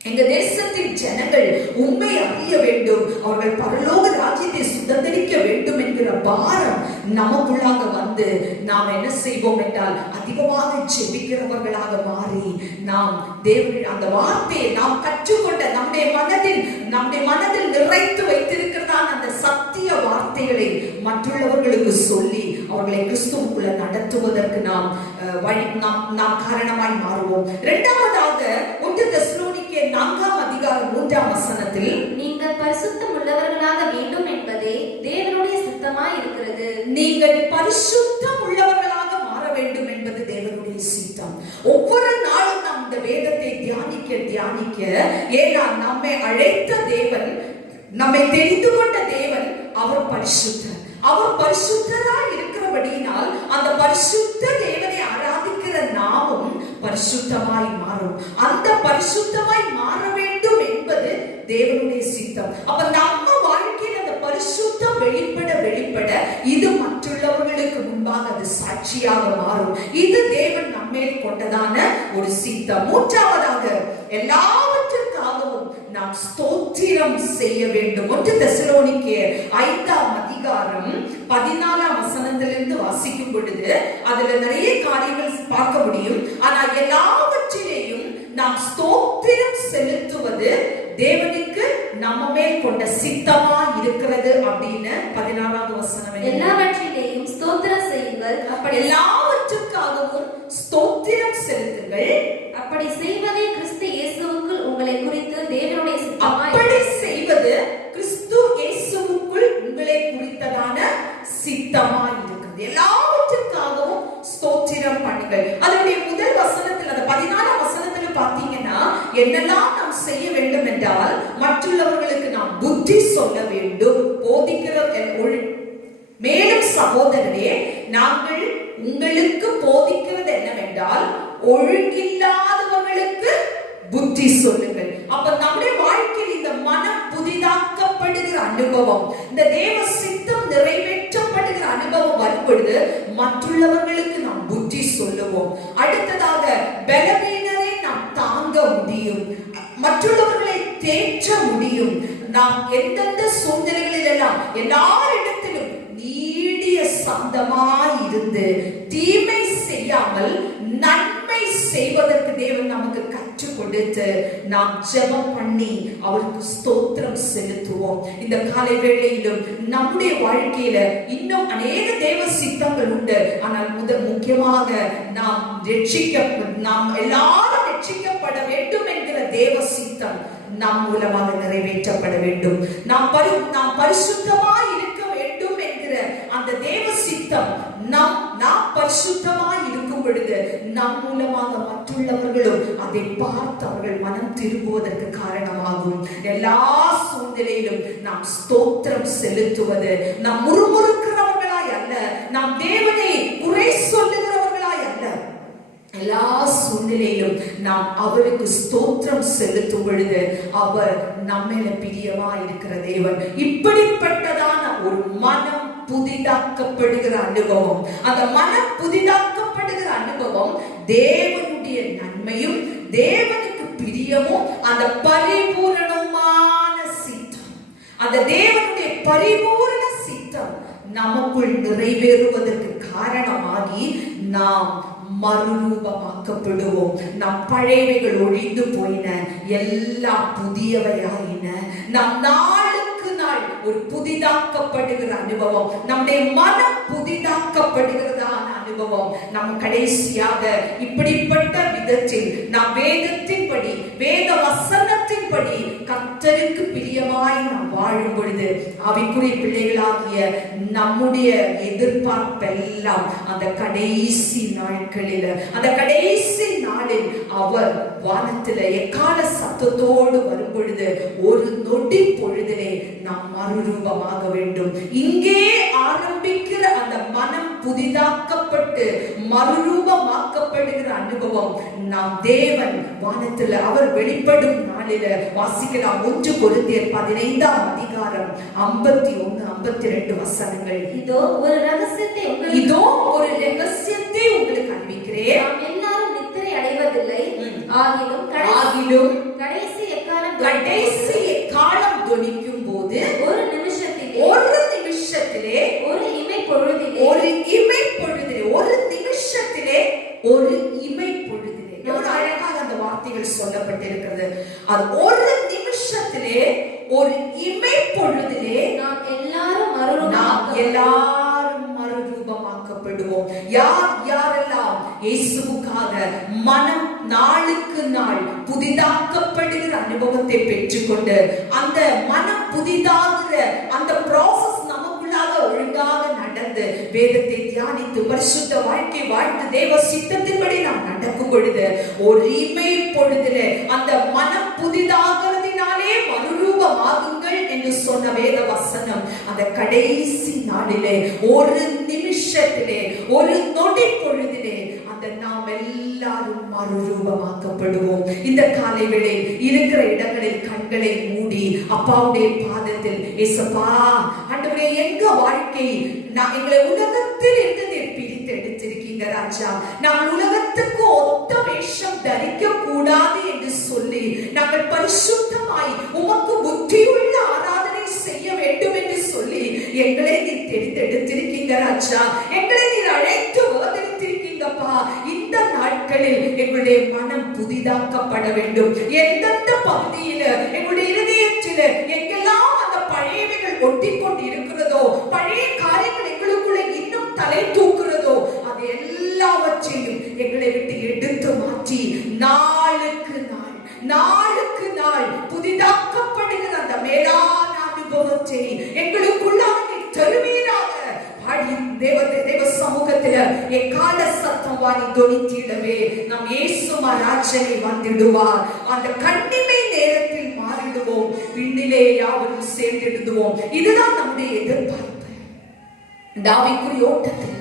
எங்க தேசத்தின் ஜனங்கள் உண்மை அறிய வேண்டும், அவர்கள் பரலோக ராஜ்யத்தை சுதந்திரிக்க வேண்டும் என்கிற பாரம் நமக்குள்ளாக வந்து நாம் என்ன செய்வோம் என்றால் அதிகமாக ஜெபிக்கிறவர்களாக மாறி நாம் தேவன் அந்த வார்த்தையை நாம் கற்றுக்கொண்ட நம்முடைய மனதில் நிறைத்து வைத்திருக்கிறதான அந்த சத்திய வார்த்தைகளை மற்றவர்களுக்கு சொல்லி அவர்களை கிறிஸ்துவுக்குள்ள நடத்துவதற்கு நாம் காரணமாய் மாறுவோம். இரண்டாவதாக 1 தெசலோனிக்கேயர் 4ஆம் அதிகாரம் 3ஆம் வசனத்தில் நீங்கள் பரிசுத்தம் உள்ளவர்களாக வேண்டும் என்பதே தேவனுடைய சித்தமாய் இருக்கிறது. நீங்கள் பரிசுத்தம் உள்ளவர்களாக மாற வேண்டும் என்பது தேவனுடைய சித்தம். ஒவ்வொரு நாளும் நாம் இந்த வேதத்தை தியானிக்க ஏன்னா நம்மை அழைத்த தேவன், நம்மை தெரிந்து கொண்ட தேவன் அவர் பரிசுத்தர். அவர் பரிசுத்தராய் இருக்கிறபடியினால் அந்த பரிசுத்த தேவனை ஆராதிக்கிற நாமும் பரிசுத்தமாய் மாறும். அந்த பரிசுத்தமாய் மாற வேண்டும் என்பது தேவனுடைய சித்தம். அப்ப நம்ம வாழ்க்கையில் அந்த பரிசுத்தம் வெளிப்பட இது மற்றவர்களுக்கு முன்பாக அது சாட்சியாக மாறும். இது தேவன் நம்மேல் கொண்டதான ஒரு சித்தம். மூன்றாவதாக எல்லாவற்றுக்காகவும் நாம் ஸ்தோத்திரம் செய்ய வேண்டும். 1 தெசலோனிக்கேயர் 5ஆம் அதிகாரம் 14ஆம் வசனத்திலிருந்து வாசிக்கும் பொழுது அதுல நிறைய காரியங்கள் பார்க்க முடியும். ஆனா எல்லாவற்றிலேயும் நாம் ஸ்தோத்திரம் செலுத்துவது தேவனுக்கு நம்ம மேல் கொண்ட சித்தமா இருக்கிறது அப்படின்னு 16ஆவது வசனம். எல்லாவற்றிலேயும் ஸ்தோத்திரம் செய்யுங்கள், அப்படி எல்லாவற்றுக்காகவும் ஸ்தோத்திரம் செலுத்துங்கள், அப்படி செய்வதே கிறிஸ்து இயேசுவுக்குள் உங்களை குறித்து தேவனுடைய சித்தமாய். அப்படி செய்வது கிறிஸ்து இயேசுவுக்குள் உங்களை குறித்ததான சித்தமாய் இருக்கிறது. எல்லாவற்றுக்காகவும் ஸ்தோத்திரம் பண்ணுங்கள். அதனுடைய முதல் வசனத்தில், அந்த 14ஆம் வசனத்துல பாத்தீங்கன்னா என்னெல்லாம் நாம் செய்ய வேண்டும் என்றால் மற்றவர்களுக்கு நாம் புத்தி சொல்ல வேண்டும், போதிக்கிற. மேலும் சகோதரரே, நாங்கள் உங்களுக்கு போதிக்கிறது என்னவென்றால் ஒழுங்கில்லாதவர்களுக்கு புத்தி சொல்லுங்கள். அப்ப நம்முடைய வாழ்க்கையில் இந்த மனம் புதிதாக்கப்படுகிற அனுபவம், இந்த தேவ சித்தம் நிறைவேற்றப்படுகிற அனுபவம் வரும் பொழுது மற்றவர்களுக்கு நாம் புத்தி சொல்லுவோம். அடுத்ததாக பலவீனரை நாம் தாங்க முடியும், மற்றவர்களை தேற்ற முடியும். நாம் எந்தெந்த சூழ்நிலைகளில் எல்லாம் எல்லாரிடத்திலும் நீடிய சாந்தமாய் இருந்து தீமை செய்யாமல் நன்மை செய்வதற்கு தேவன் நமக்கு கற்றுக் கொடுத்து நாம் ஜெபம் பண்ணி அவருக்கு ஸ்தோத்திரம் செலுத்துவோம். இந்த காலை வேளையிலும் நம்முடைய வாழ்க்கையில இன்னும் அநேக தேவ சித்தங்கள் உண்டு. ஆனால் முக்கியமாக நாம் எல்லாரும் ரட்சிக்கப்பட வேண்டும் என்கிற தேவ சித்தம் நம் மூலமாக நிறைவேற்றப்பட வேண்டும். நாம் பரிசுத்தமாய் இருக்க வேண்டும் என்கிற அந்த தேவ சித்தம் நாம் பரிசுத்தமாய் இருக்கும் பொழுது நம் மூலமாக மற்றுள்ளவர்களும் அதை பார்த்து அவர்கள் மனம் திரும்புவதற்கு காரணமாகும். எல்லா சூழ்நிலையிலும் நாம் ஸ்தோத்திரம் செலுத்துவது, நாம் முறுமுறுக்கிறவர்களாய் அல்ல, நாம் தேவனை குறை சொல்லுகிறவர்களாய் அல்ல, எல்லா சூழ்நிலையிலும் நாம் அவருக்கு ஸ்தோத்திரம் செலுத்தும் பொழுது அவர் நம்மேல பிரியமா இருக்கிற தேவன். இப்படிப்பட்டதான ஒரு மனம் புதிதாக்கப்படுகிற அனுபவம், அந்த மனம் புதிதாக்கப்படுகிற அனுபவம் தேவனுடைய நன்மையும் தேவனுக்கு பிரியமும் அந்த பரிபூரணமான சித்தம், அந்த தேவனுடைய பரிபூரண சித்தம் நமக்குள் நிறைவேறுவதற்கு காரணமாகி நாம் மறுரூபமாக்கப்படுவோம். நம் பழையவைகள் ஒழிந்து போயின, எல்லாம் புதியவையாயின. நம் நாளுக்கு நாள் ஒரு புதிதாக்கப்படுகிற அனுபவம், நம்முடைய மனம் புதிதாக்கப்படுகிறதான அனுபவம். நம் கடைசியாக இப்படிப்பட்ட விதத்தில் நாம் வேதத்தின்படி, வேத வசனத்தின்படி கர்த்தருக்கு பிரியமாய் நாம் வாழும் பொழுது ஆவிக்குரிய பிள்ளைகளாகிய நம்முடைய எதிர்பார்ப்பெல்லாம் அந்த கடைசி நாட்களில், அந்த கடைசி நாளில் அவர் வானத்தில எக்கால சத்தத்தோடு வரும் பொழுது ஒரு நொடி பொழுதிலே நாம் மறுரூபமாக வேண்டும். இங்கே ஆரம்பிக்கிற அந்த மனம் புதிதாக்கப்பட்டு மறுரூபமாக்கப்படுகிற அனுபவம் நாம் தேவன் வானத்தில் அவர் வெளிப்படும் நாளில வாசிக்கலாம். 1 கொரிந்தியர் 15ஆம் அதிகாரம் 51, 52 வசனங்கள். இதோ ஒரு ரகசியத்தை உங்களுக்கு அறிவிக்கிறேன். நாம் எல்லாரும் நித்திரை அடைவதில்லை, ஆகிலும் கடைசி எக்காலம் தொனிக்கும் போது ஒரு நிமிஷத்திலே ஒரு இமை பொழுதிலே எவ்வளவு அழகாக அந்த வார்த்தைகள் சொல்லப்பட்டிருக்கிறது. அது ஒரு நிமிஷத்திலே, ஒரு இமை பொழுதிலே நாம் எல்லாரும் மறுரூபமாக்கப்படுவோம். யாரெல்லாம் இயேசுவுக்காக மனம் நாளுக்கு நாள் புதிதாக்கப்படுகிற அனுபவத்தை பெற்றுக்கொண்டு அந்த மனம் புதிதாகிற அந்த ப்ராசஸ் நமக்குள்ளாக ஒழுங்காக நடந்து வேதத்தை தியானித்து பரிசுத்த வாழ்க்கை வாழ்ந்து தேவ சித்தத்தின்படி நாம் நடக்கும் பொழுது ஒரு இமை பொழுதுல அந்த மனம் புதிதாகிறதினாலே மறுரூபமாகுங்கள் என்று சொன்ன வேத வசனம் அந்த கடைசி நாளிலே ஒரு நிமிஷத்திலே, ஒரு நொடி பொழுதிலே அந்த நாம் எல்லாரும் மறுரூபமாக்கப்படுவோம். இந்த காலை வேளை இருக்கிற இடங்களில் கண்களை மூடி அப்பாவுடைய பாதத்தில், ஏசப்பா ஆண்டவரே, எங்க வாழ்க்கை எங்களை உலகத்தில் இருந்து நீர் பிரித்து எடுத்திருக்கீங்க ராஜா. நாங்கள் உலகத்துக்கு ஒத்த வேஷம் தரிக்க கூடாது என்று சொல்லி நாங்கள் பரிசுத்தமாய் உமக்கு புத்தியுள்ள ஆராதனை செய்ய வேண்டும் என்று சொல்லி எங்களை நீர் தெரிந்தெடுத்திருக்கீங்க ராஜா. எங்களை நீர் அழைத்து வேதனைத்திருக்கீங்கப்பா. இந்த நாட்களில் எங்களுடைய மனம் புதிதாக்கப்பட வேண்டும். எந்தெந்த பகுதியில எங்களுடைய இருதயத்தில எங்கெல்லாம் அந்த பழையவைகள் ஒட்டிக்கொண்டு இருக்கிறதோ, பழைய காரியங்கள் எங்களுக்குள்ள இன்னும் தலை தூக்குறதோ, அது எல்லாவற்றையும் எங்களை விட்டு எடுத்து மாற்றி நாளுக்கு நாள் புதிதாக்கப்படுகிற அந்த மேலான அனுபவத்தை எங்களுக்குள்ளாக தருவீராக. தேவ சமூகத்தில எக்கால சத்தம் வாரி தொனித்திடவே நம் இயேசு மகாராஜனை வந்திடுவார். அந்த கண்ணிமை நேரத்தில் மாறிடுவோம், விண்ணிலே யாவரும் சேர்ந்திடுவோம். இதுதான் நம்முடைய எதிர்பார்ப்பு. ஆவிக்குரிய ஓட்டத்தில்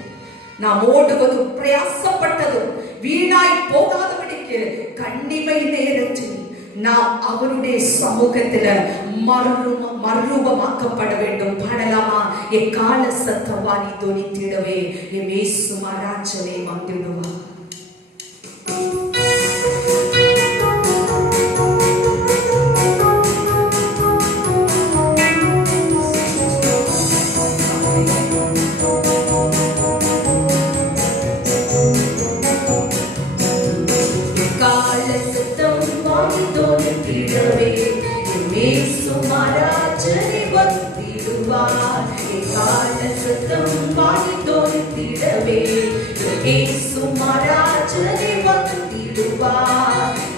நாம் ஓடுவதும் பிரயாசப்பட்டதும் வீணாய் போகாதபடிக்கு கண்ணிமை நேரத்தில் நாம் அவருடைய சமூகத்துல மறுரூபமாக்கப்பட வேண்டும். பாடலாமா? எக்கால சத்தம் வாரி தொனித்திடவே என் இயேசு மகாராஜனை வந்திடுவார்.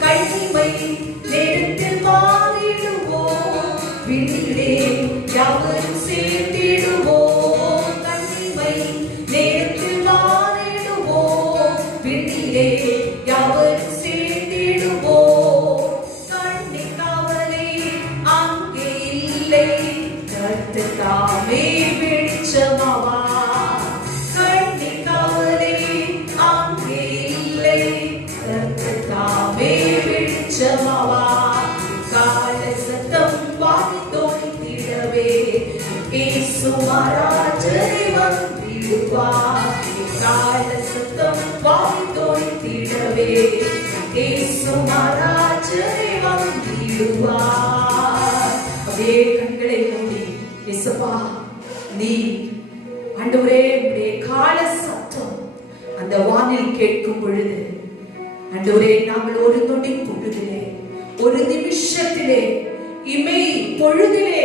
கண்ணிமை நேரத்தில் மாறிடுவோம், விண்ணிலே யாவரும் சேர்த்திடுவோம். கண்ணிமை நேரத்தில் மாறிடுவோம், பொழுதிலே யாவரும் சேர்ந்திடுவோம். கண்ணின் காவலே அங்கே இல்லை, கர்த்தர் தாமே வெளிச்சமாவார். கண்ணின் காவலே அங்கே இல்லை, கர்த்தர் தாமே வெளிச்சமாவார். கால சத்தம் வாய்த்தோய்ந்திடவே இயேசு மகாராஜரை வந்திடுவார். கால சத்தம் வாய்த்தோய்ந்திடவே இயேசு மகாராஜரை வந்திடுவார். அப்படியே கண்களை மூடி, இயேசுவா நீ ஆண்டவரே உம்முடைய கால சத்தம் அந்த வானில் கேட்கும் பொழுது ஆண்டவரே நாங்கள் ஒரு நொடி பொழுதிலே, ஒரு நிமிஷத்திலே, இமை பொழுதிலே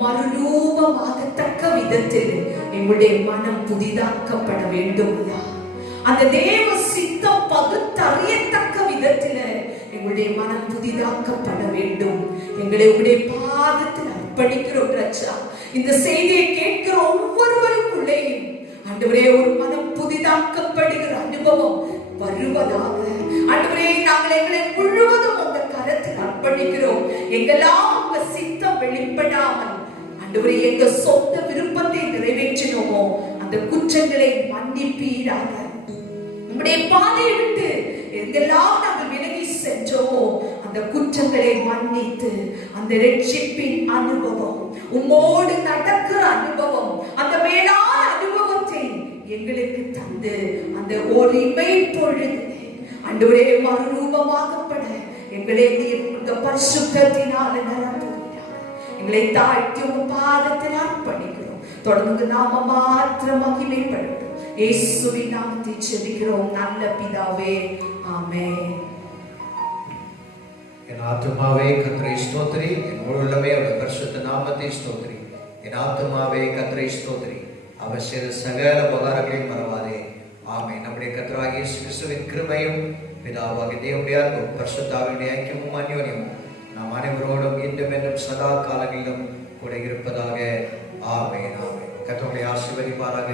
மறுரூபமாகத்தக்க விதத்தில் எங்களுடைய மனம் புதிதாக்கப்பட வேண்டும். அந்த தேவ சித்தம் பகுத்தறியத்தக்க விதத்தில் எங்களுடைய மனம் புதிதாக்கப்பட வேண்டும். எங்களை உங்களுடைய பாதத்தில் அர்ப்பணிக்கிறோம் ராஜா. இந்த செய்தியை கேட்கிற ஒவ்வொருவருக்குள்ளேயும் ஆண்டவரே ஒரு மனம் புதிதாக்கப்படுகிற அனுபவம் வருவதாக. ஆண்டவரே நாங்கள் எங்களை முழுவதும் உங்க கரத்தில் அர்ப்பணிக்கிறோம். எங்கெல்லாம் உங்க சித்தம் வெளிப்படாமல் ஆண்டவரே எங்க சொந்த விருப்பத்தை நிறைவேற்றினோமோ அந்த குற்றங்களை மன்னிப்பீராக. உங்களுடைய பாதையை விட்டு எங்கெல்லாம் நாங்கள் விலகி சென்றோமோ அந்த குற்றங்களை மன்னித்து அந்த ரட்சிப்பின் அனுபவம், உம்மோடு நடக்கிற அனுபவம், அந்த மேலான அனுபவத்தை எங்களுக்கு தந்து அந்த ஒரு இமை பொழுது ஆண்டவரே மறுரூபமாகப்பட எங்களை இந்த பரிசுத்தத்தினால நிரப்புகிறார். எங்களை தாழ்த்தி உங்க பாதத்தில் அர்ப்பணிக்கிறோம். தொடர்ந்து நாம மாத்திரம் மகிமைப்படட்டும். இயேசுவின் நாமத்தில் ஜெபிக்கிறோம் நல்ல பிதாவே, ஆமென். என் ஆத்துமாவே கர்த்தரை ஸ்தோத்திரி, என் முழு உள்ளமே அவருடைய பரிசுத்த நாமத்தை ஸ்தோத்திரி. என் ஆத்துமாவே கர்த்தரை ஸ்தோத்திரி, அவர் செய்த சகல உபகாரங்களையும் மறவாதே. ஆமென். நம்முடைய கர்த்தராகிய இயேசு கிறிஸ்துவின் கிருபையும் பிதாவாகிய தேவனுடைய அன்பும் பரிசுத்த ஆவியுடைய ஐக்கியமும் அன்யோன்யமும் நாம் அனைவரோடும் இன்றும் என்றும் சதா காலங்களிலும் கூட இருப்பதாக. ஆமென். ஆமென். கர்த்தருடைய ஆசீர்வதிப்பாராக.